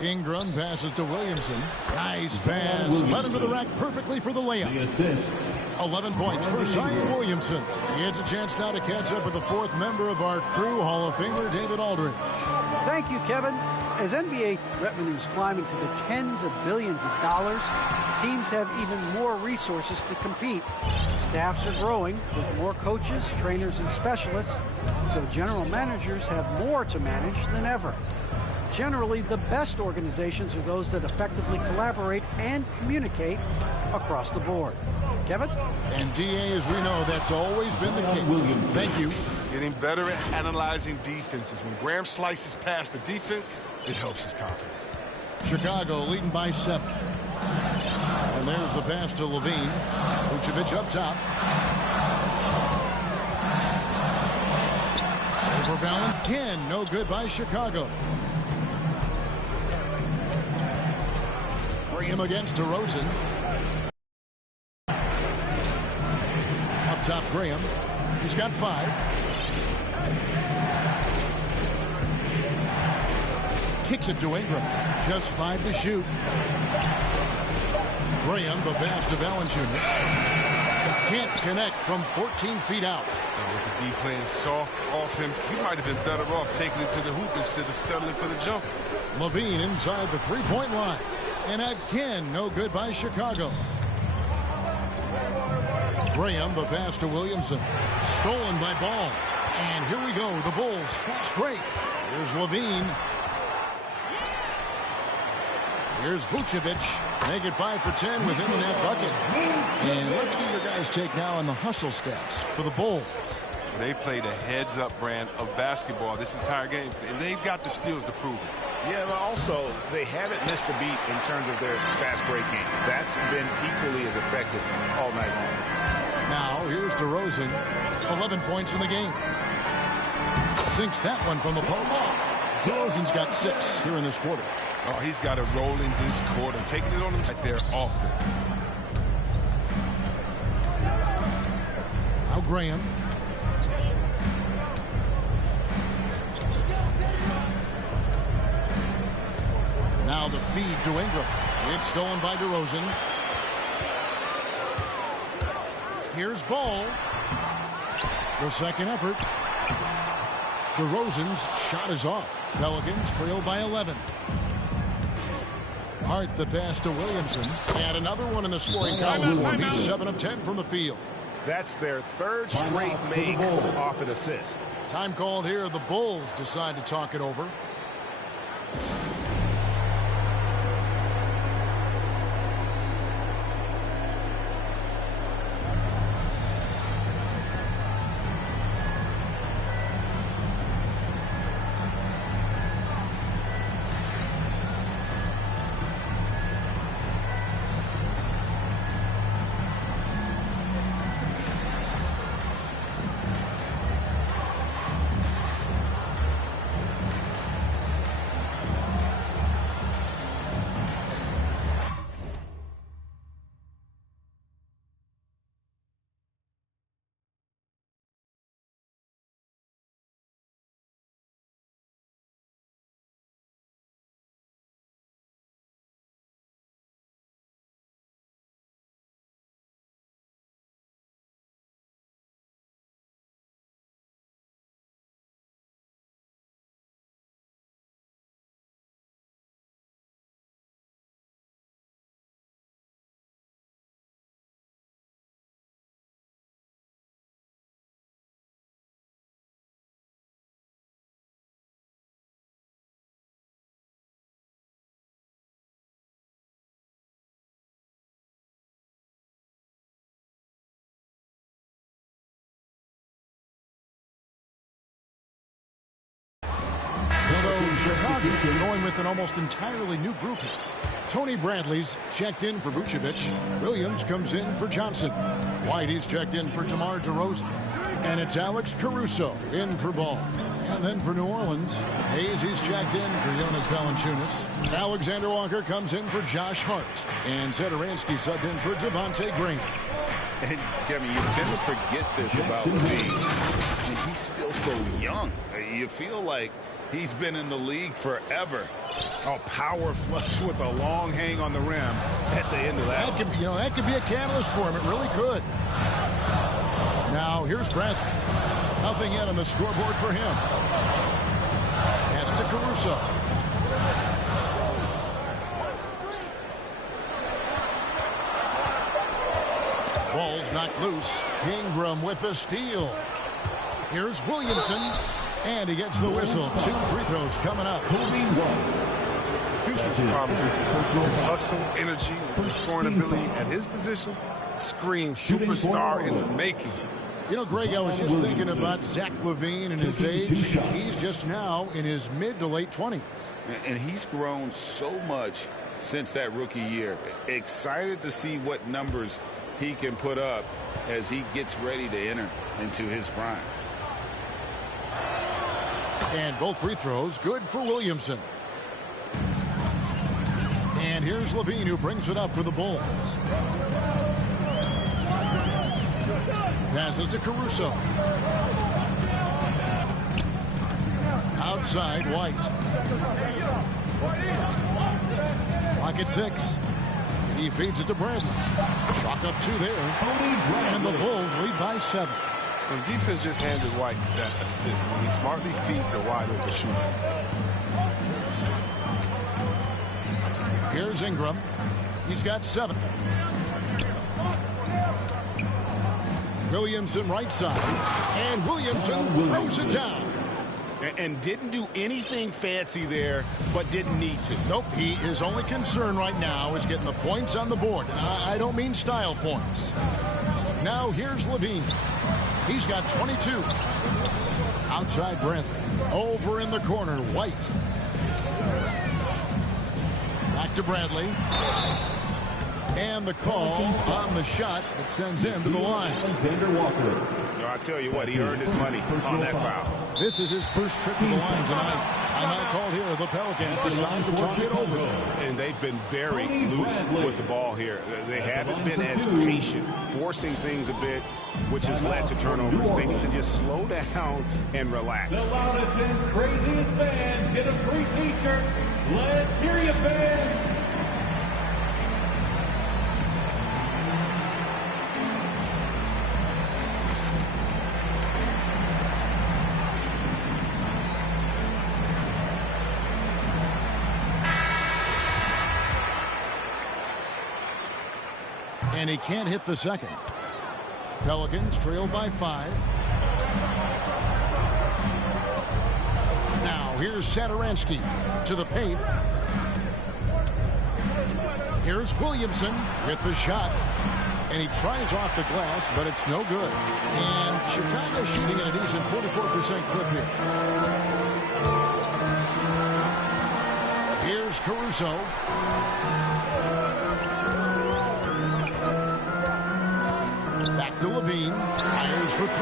Ingram passes to Williamson. Nice pass. Led him to the rack perfectly for the layup. 11 points for Zion Williamson. He has a chance now to catch up with the 4th member of our crew, Hall of Famer David Aldridge. Thank you, Kevin. As NBA revenues climb into the tens of billions of dollars, teams have even more resources to compete. Staffs are growing with more coaches, trainers, and specialists, so general managers have more to manage than ever. Generally, the best organizations are those that effectively collaborate and communicate across the board. Kevin? And DA, as we know, that's always been the case. Thank you. Getting better at analyzing defenses. When Graham slices past the defense, it helps his confidence. Chicago leading by 7. And there's the pass to LaVine. Vucevic up top. Over Valanciunas. No good by Chicago. Graham against DeRozan. Up top, Graham. He's got 5. Kicks it to Ingram. Just 5 to shoot. Graham, the pass to Valanciunas. Can't connect from 14 feet out. And with the D playing soft off him, he might have been better off taking it to the hoop instead of settling for the jump. LaVine inside the three-point line. And again, no good by Chicago. Graham, the pass to Williamson. Stolen by Ball. And here we go, the Bulls fast break. Here's LaVine. Here's Vucevic. Make it 5 for 10 with him in that bucket. And let's get your guys' take now on the hustle stats for the Bulls. They played a heads-up brand of basketball this entire game, and they've got the steals to prove it. Yeah, but also, they haven't missed a beat in terms of their fast break game. That's been equally as effective all night long. Now, here's DeRozan, 11 points in the game. Sinks that one from the post. DeRozan's got 6 here in this quarter. Oh, he's got it rolling this quarter, taking it on him at their offense. Now Graham. Now the feed to Ingram. It's stolen by DeRozan. Here's Ball. The second effort. DeRozan's shot is off. Pelicans trail by 11. Hart the pass to Williamson. And another one in the scoring column for him. He's 7 of 10 from the field. That's their third straight make off an assist. Time called here. The Bulls decide to talk it over. So Chicago going with an almost entirely new group here. Tony Bradley's checked in for Vucevic. Williams comes in for Johnson. Whitey's checked in for DeMar DeRozan. And it's Alex Caruso in for Ball. And then for New Orleans, Hayes checked in for Jonas Valanciunas. Alexander Walker comes in for Josh Hart. And Satoransky subbed in for Devontae Green. And, Kevin, you tend to forget this about LaVine. He's still so young. You feel like he's been in the league forever. Oh, power flush with a long hang on the rim at the end of that. That could be a catalyst for him. It really could. Now, here's Bradley. Nothing yet on the scoreboard for him. Pass to Caruso. Ball's knocked loose. Ingram with the steal. Here's Williamson. And he gets the whistle. 2 free throws coming up. The future is promising. His hustle, energy, free scoring ability at his position screams superstar in the making. You know, Greg, I was just thinking about Zach LaVine and his age. He's just now in his mid to late 20s. And he's grown so much since that rookie year. Excited to see what numbers he can put up as he gets ready to enter into his prime. And both free throws good for Williamson. And here's LaVine, who brings it up for the Bulls. Passes to Caruso. Outside, White. Clock at 6. He feeds it to Bradley. Chalk up 2 there. And the Bulls lead by 7. When defense just handed White that assist, he smartly feeds a wide open shooter. Here's Ingram. He's got 7. Williamson right side. And Williamson throws it down. And didn't do anything fancy there, but didn't need to. Nope, his only concern right now is getting the points on the board. I don't mean style points. Now here's Levine. He's got 22. Outside Bradley. Over in the corner, White. Back to Bradley. And the call on the shot that sends him to the line. I tell you what, he earned his money on that foul. This is his first trip to the line tonight. On that call here, the Pelicans decide to talk it over. And they've been very loose with the ball here. They haven't been as patient, forcing things a bit, which has led to turnovers. They need to just slow down and relax. The loudest and craziest fans get a free t-shirt. Let's hear you, fans. And he can't hit the second. Pelicans trailed by 5. Now here's Satoransky to the paint. Here's Williamson with the shot. And he tries off the glass, but it's no good. And Chicago shooting at a decent 44% clip here. Here's Caruso. Back to Levine. Fires for 3.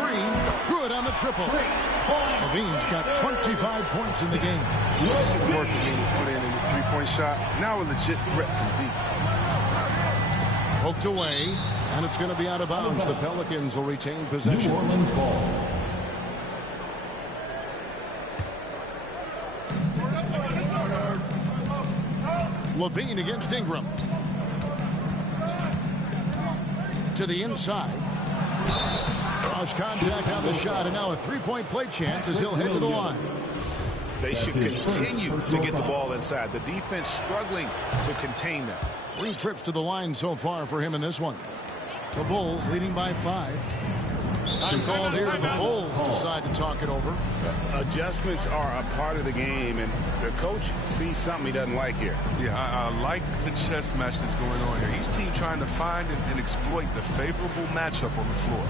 Good on the triple. Levine's got 25 points in the game. You see the work Levine has put in his three-point shot. Now a legit threat from deep. Poked away, and it's going to be out of bounds. The Pelicans will retain possession. New Orleans ball. Levine against Ingram. To the inside. Draws contact on the shot, and now a three-point play chance as he'll head to the line. They should continue to get the ball inside. The defense struggling to contain them. 3 trips to the line so far for him in this one. The Bulls leading by 5. Time called here. The Bulls decide to talk it over. Adjustments are a part of the game, and the coach sees something he doesn't like here. Yeah, I like the chess match that's going on here. Each team trying to find and exploit the favorable matchup on the floor.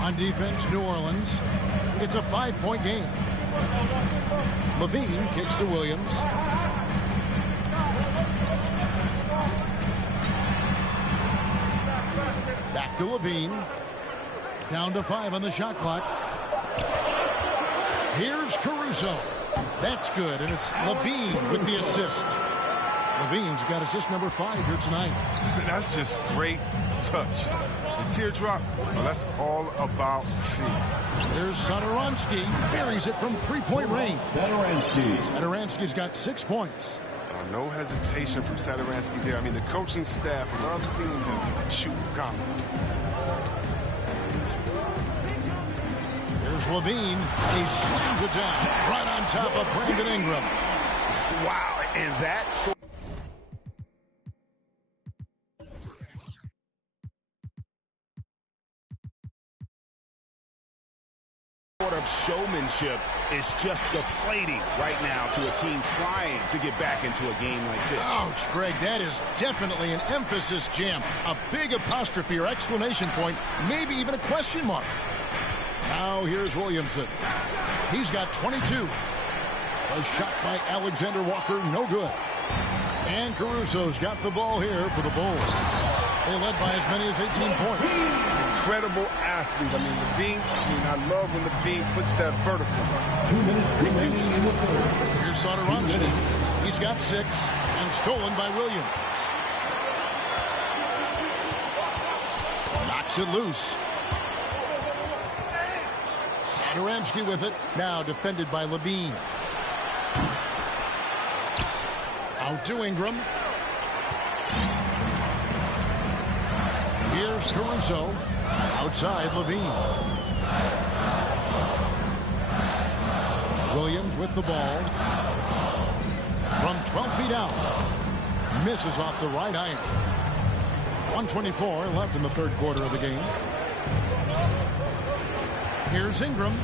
On defense, New Orleans. It's a 5-point game. Levine kicks to Williams. Back to Levine. Down to 5 on the shot clock. Here's Caruso. That's good, and it's Levine with the assist. Levine's got assist number 5 here tonight. That's just great touch. The teardrop, well, that's all about feel. There's Satoransky. Buries it from 3-point range. Satoransky's got 6 points. No hesitation from Satoransky there. I mean, the coaching staff loves seeing him shoot with confidence. There's Levine. He slams it down right on top of Brandon Ingram. Wow, and that's of showmanship is just deflating right now to a team trying to get back into a game like this. Ouch, Greg, that is definitely an emphasis jam. A big apostrophe or exclamation point, maybe even a question mark. Now here's Williamson. He's got 22. A shot by Alexander Walker, no good. And Caruso's got the ball here for the Bulls. They led by as many as 18 points. Incredible athlete. I mean, Levine, I love when Levine puts that vertical. 2 minutes remaining in the third. Here's Satoransky. He's got 6 and stolen by Williams. Knocks it loose. Satoransky with it. Now defended by Levine. Out to Ingram. Here's Caruso. Outside, Levine. Williams with the ball. From 12 feet out. Misses off the right iron. 1:24 left in the third quarter of the game. Here's Ingram.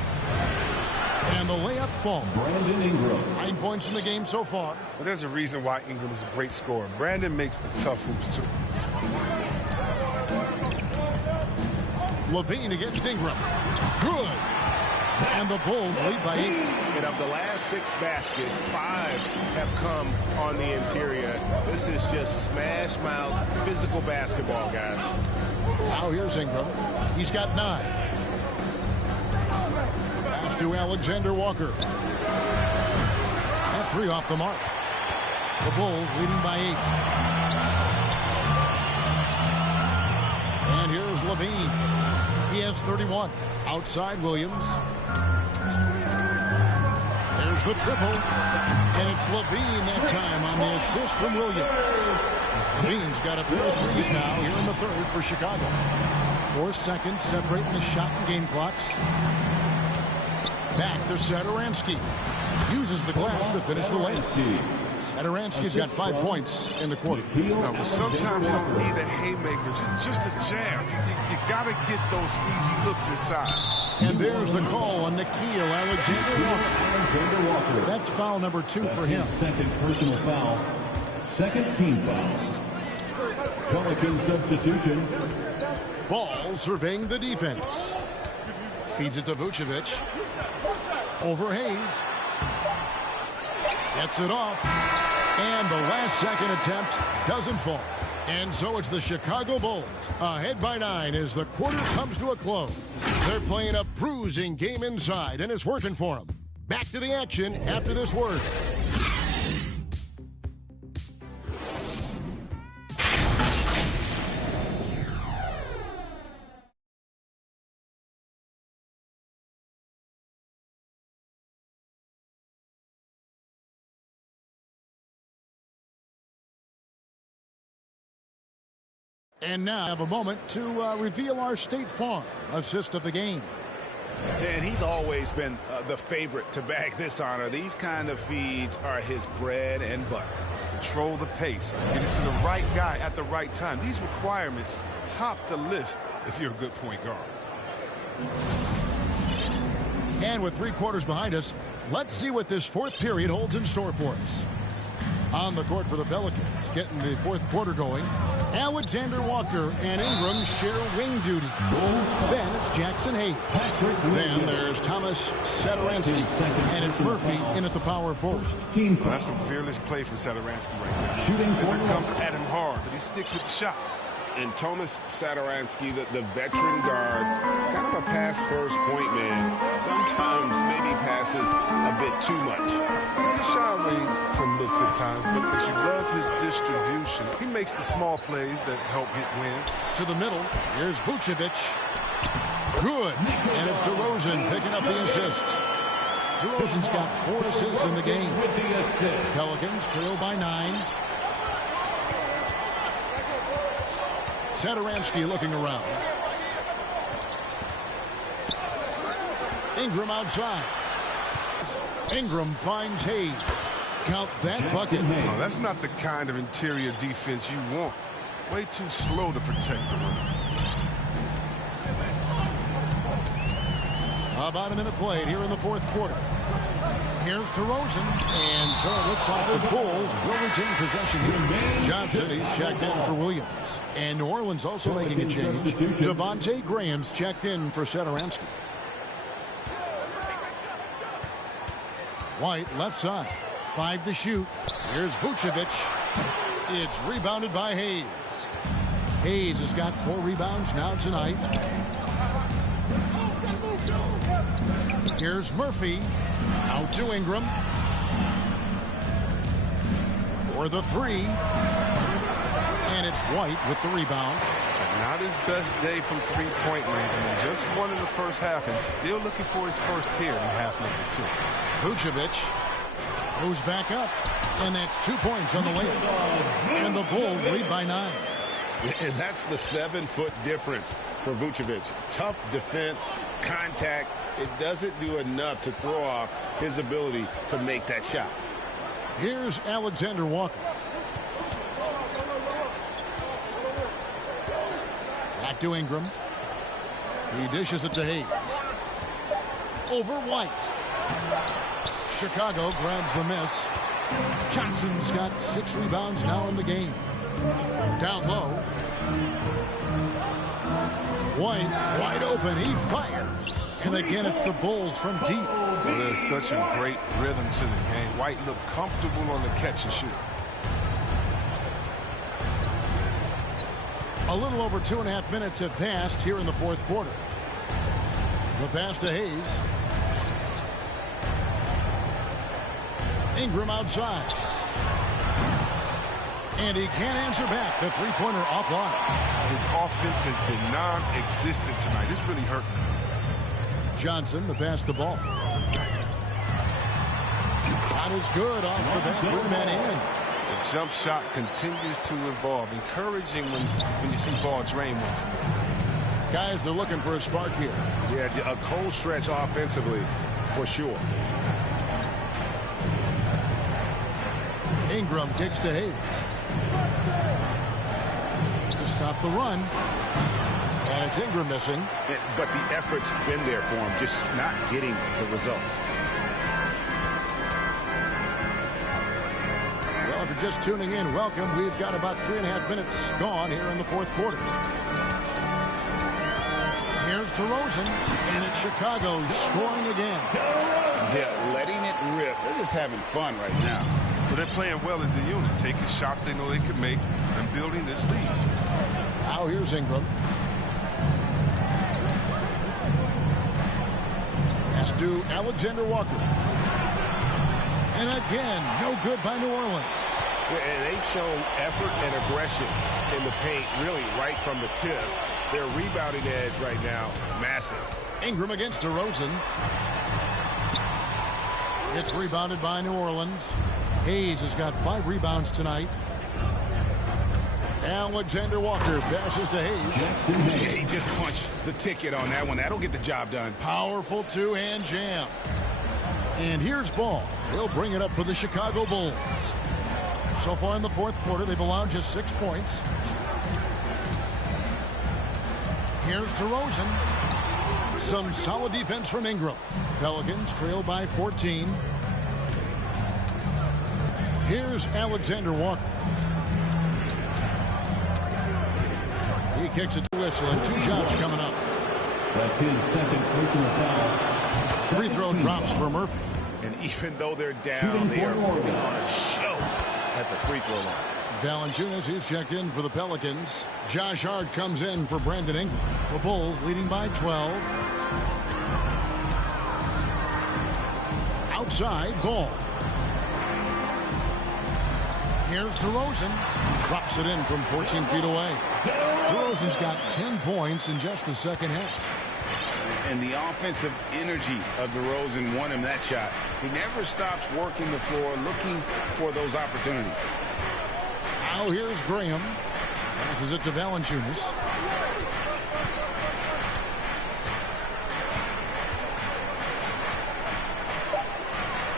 And the layup falls. Brandon Ingram. 9 points in the game so far. Well, there's a reason why Ingram is a great scorer. Brandon makes the tough hoops, too. Levine against Ingram. Good. And the Bulls lead by 8. And of the last 6 baskets, 5 have come on the interior. This is just smash mouth physical basketball, guys. Now here's Ingram. He's got 9. Pass to Alexander Walker. And 3 off the mark. The Bulls leading by 8. And here's Levine. He has 31. Outside Williams. There's the triple. And it's Levine that time on the assist from Williams. Levine's got a pair of threes now here in the third for Chicago. 4 seconds separating the shot and game clocks. Back to Satoransky. Uses the glass to finish the layup. Satoransky's got 5 points in the quarter. But sometimes you don't need a haymaker, just a jab. You got to get those easy looks inside. And there's the call on Nickeil Alexander-Walker. That's foul number 2 for him. Second personal foul. Second team foul. Pelican substitution. Ball surveying the defense. Feeds it to Vucevic. Over Hayes. Gets it off. And the last second attempt doesn't fall. And so it's the Chicago Bulls ahead by 9 as the quarter comes to a close. They're playing a bruising game inside, and it's working for them. Back to the action after this word. And now I have a moment to reveal our State Farm assist of the game. And he's always been the favorite to bag this honor. These kind of feeds are his bread and butter. Control the pace. Get it to the right guy at the right time. These requirements top the list if you're a good point guard. And with 3 quarters behind us, let's see what this fourth period holds in store for us. On the court for the Pelicans, getting the fourth quarter going, Alexander Walker and Ingram share wing duty. Then it's Jackson Hayes. Then there's Thomas Satoransky. And it's Murphy in at the power forward. That's some fearless play from Satoransky right there. Shooting comes at him hard, but he sticks with the shot. And Thomas Satoransky, the veteran guard, kind of a pass-first point man. Sometimes maybe passes a bit too much. He's shy away from looks at times, but you love his distribution. He makes the small plays that help get wins. To the middle, here's Vucevic. Good. And it's DeRozan picking up the assist. DeRozan's got 4 assists in the game. Pelicans trail by 9. Satoransky looking around. Ingram outside. Ingram finds Hayes. Count that bucket. Oh, that's not the kind of interior defense you want. Way too slow to protect the rim. About a minute played here in the fourth quarter. Here's DeRozan, and so it looks like the Bulls will retain possession here. Johnson, he's checked in for Williams. And New Orleans also making a change. Devontae Graham's checked in for Satoransky. White, left side. 5 to shoot. Here's Vucevic. It's rebounded by Hayes. Hayes has got 4 rebounds now tonight. Here's Murphy. Out to Ingram. For the 3. And it's White with the rebound. Not his best day from three-point range. Just won in the first half and still looking for his first here in half number 2. Vucevic moves back up. And that's 2 points on the layup. And the Bulls lead by 9. And that's the 7-foot difference for Vucevic. Tough defense, contact. It doesn't do enough to throw off his ability to make that shot. Here's Alexander Walker. Back to Ingram. He dishes it to Hayes. Over White. Chicago grabs the miss. Johnson's got 6 rebounds now in the game. Down low. White wide open. He fires. And again, it's the Bulls from deep. Well, there's such a great rhythm to the game. White looked comfortable on the catch and shoot. A little over 2.5 minutes have passed here in the fourth quarter. The pass to Hayes. Ingram outside. And he can't answer back. The three-pointer offline. His offense has been non-existent tonight. It's really hurting him. Johnson, the pass to Ball. Shot is good off the back rim and in. The jump shot continues to evolve. Encouraging when you see Ball drain one from him. Guys are looking for a spark here. Yeah, a cold stretch offensively, for sure. Ingram kicks to Hayes. To stop the run. And it's Ingram missing. But the effort's been there for him, just not getting the results. Well, if you're just tuning in, welcome. We've got about 3.5 minutes gone here in the fourth quarter. Here's DeRozan, and it's Chicago scoring again. Yeah, letting it rip. They're just having fun right now. But they're playing well as a unit, taking shots they know they can make and building this lead. Now here's Ingram. Pass to Alexander Walker. And again, no good by New Orleans. And they've shown effort and aggression in the paint, really right from the tip. Their rebounding edge right now, massive. Ingram against DeRozan. It's rebounded by New Orleans. Hayes has got 5 rebounds tonight. Alexander Walker passes to Hayes. Yeah, he just punched the ticket on that one. That'll get the job done. Powerful two-hand jam. And here's Ball. He'll bring it up for the Chicago Bulls. So far in the fourth quarter, they've allowed just 6 points. Here's DeRozan. Some solid defense from Ingram. Pelicans trail by 14. Here's Alexander Walker. He kicks it to Whistle, and 2 shots coming up. That's his second personal foul. Free throw drops for Murphy. And even though they're down, they are putting on a show at the free throw line. Valanciunas, he's checked in for the Pelicans. Josh Hart comes in for Brandon Ingram. The Bulls leading by 12. Outside, Ball. Here's DeRozan. Drops it in from 14 feet away. DeRozan's got 10 points in just the second half. And the offensive energy of DeRozan won him that shot. He never stops working the floor, looking for those opportunities. Now here's Graham. Passes it to Valanciunas.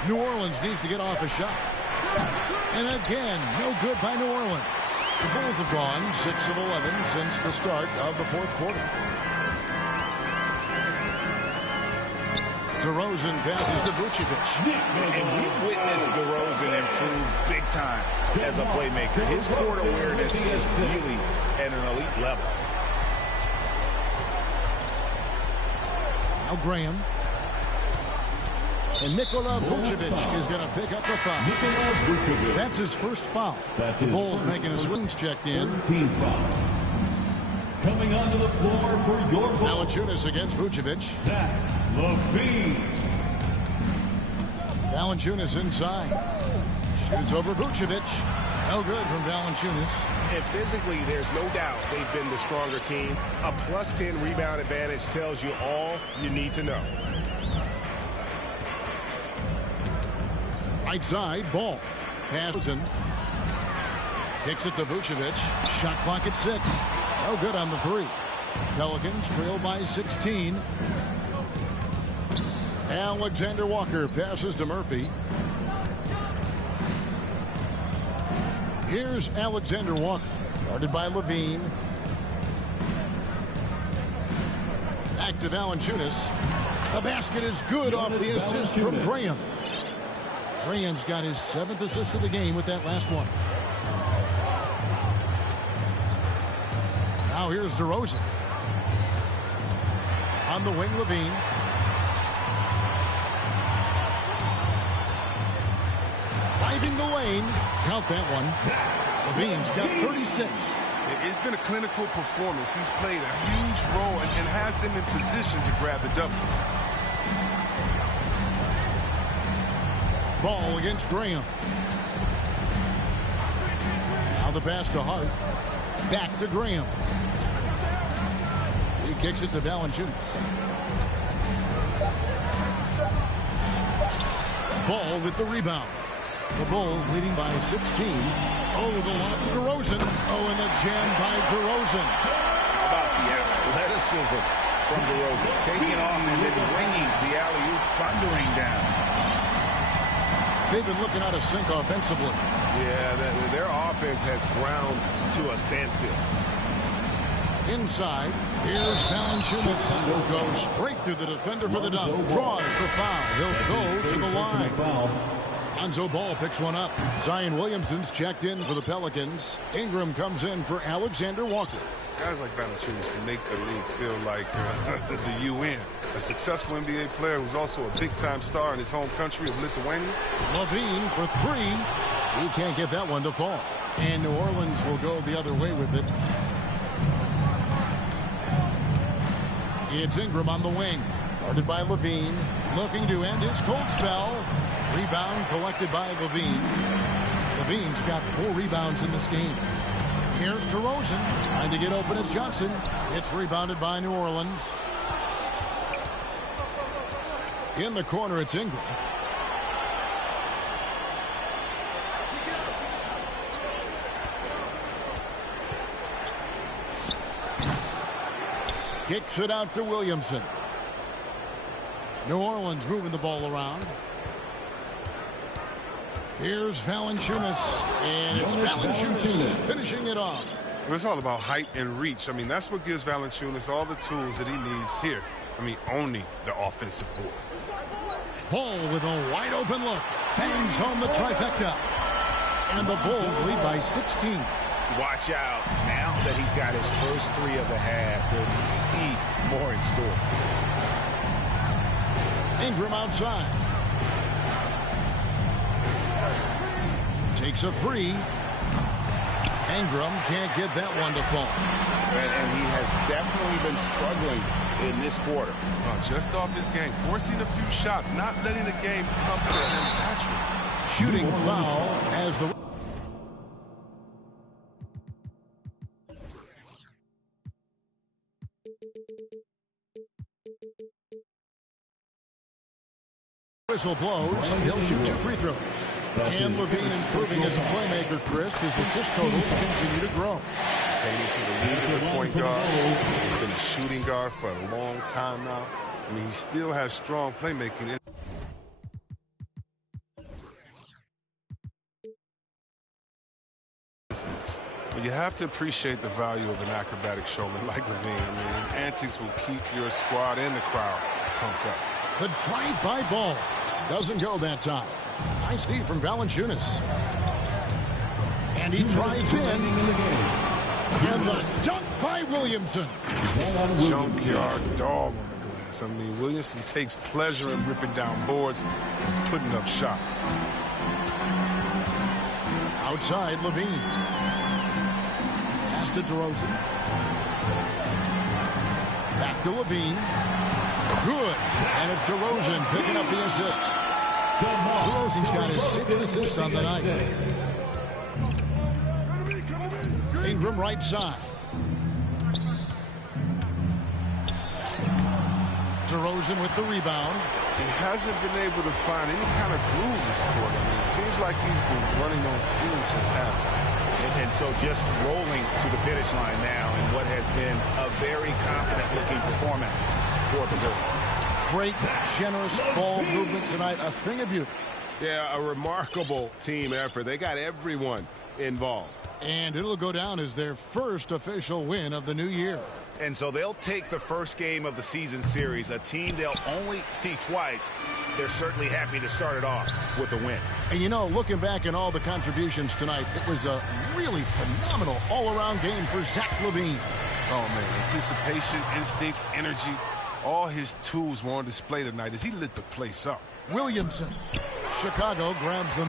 New Orleans needs to get off a shot. And again, no good by New Orleans. The Bulls have gone 6 of 11 since the start of the fourth quarter. DeRozan passes to Vucevic. And we've witnessed DeRozan improve big time as a playmaker. His court awareness is really at an elite level. Now Graham. And Nikola Vucevic is going to pick up the foul. That's his first foul. The Bulls making a swings checked in. Coming onto the floor for your Bulls. Valanciunas against Vucevic. Zach LaVine. Valanciunas inside. Shoots over Vucevic. No good from Valanciunas. And physically, there's no doubt they've been the stronger team. A plus 10 rebound advantage tells you all you need to know. Right side, Ball. Passes in. Kicks it to Vucevic. Shot clock at 6. No good on the 3. Pelicans trail by 16. Alexander Walker passes to Murphy. Here's Alexander Walker, guarded by Levine. Back to Valanciunas. The basket is good off the assist from Graham. Graham's got his 7th assist of the game with that last one. Now here's DeRozan. On the wing, Levine. Driving the lane. Count that one. Levine's got 36. It's been a clinical performance. He's played a huge role and has them in position to grab the W. Ball against Graham. Now the pass to Hart. Back to Graham. He kicks it to Valanciunas. Ball with the rebound. The Bulls leading by 16. Oh, the lob to DeRozan. Oh, and the jam by DeRozan. How about the athleticism from DeRozan? Taking off and then bringing the alley-oop thundering down. They've been looking out of sync offensively. Yeah, their offense has ground to a standstill. Inside, here's Valanciunas. Goes straight through the defender for the dunk. Draws the foul. He'll go to the line. Lonzo Ball picks one up. Zion Williamson's checked in for the Pelicans. Ingram comes in for Alexander Walker. Guys like Valanciunas can make the league feel like the UN. A successful NBA player who's also a big-time star in his home country of Lithuania. Levine for 3. He can't get that one to fall. And New Orleans will go the other way with it. It's Ingram on the wing. Guarded by Levine. Looking to end his cold spell. Rebound collected by Levine. Levine's got 4 rebounds in this game. Here's DeRozan. Trying to get open as Johnson. It's rebounded by New Orleans. In the corner, it's Ingram. Kicks it out to Williamson. New Orleans moving the ball around. Here's Valanciunas, and it's Valanciunas finishing it off. It's all about height and reach. I mean, that's what gives Valanciunas all the tools that he needs here. I mean, owning the offensive board. Ball with a wide open look. Bangs home the trifecta. And the Bulls lead by 16. Watch out. Now that he's got his first 3 of the half, there'll be more in store. Ingram outside. Takes a 3. Ingram can't get that one to fall. And he has definitely been struggling in this quarter. Just off his game, forcing a few shots, not letting the game come to him naturally. Shooting foul as the... whistle blows. He'll shoot 2 free throws. And Levine improving as a playmaker, Chris. His assist totals continue to grow. Came into the league as a point guard. He's been a shooting guard for a long time now. I mean, he still has strong playmaking. But you have to appreciate the value of an acrobatic showman like Levine. I mean, his antics will keep your squad and the crowd pumped up. The drive-by ball doesn't go that time. Nice D from Valanciunas. And he drives in. And the dunk by Williamson. Junkyard dog on the glass. I mean, Williamson takes pleasure in ripping down boards and putting up shots. Outside, Levine. Pass to DeRozan. Back to Levine. Good. And it's DeRozan picking up the assist. DeRozan's got his 6th assist on the night. Ingram right side. DeRozan with the rebound. He hasn't been able to find any kind of groove this quarter. I mean, it seems like he's been running on fumes since halftime. And so just rolling to the finish line now in what has been a very confident-looking performance for the Bulls. Great, generous ball movement tonight. A thing of beauty. Yeah, a remarkable team effort. They got everyone involved. And it'll go down as their first official win of the new year. And so they'll take the first game of the season series, a team they'll only see twice. They're certainly happy to start it off with a win. And you know, looking back at all the contributions tonight, it was a really phenomenal all-around game for Zach LaVine. Oh, man, anticipation, instincts, energy, all his tools were on display tonight as he lit the place up. Williamson. Chicago grabs them.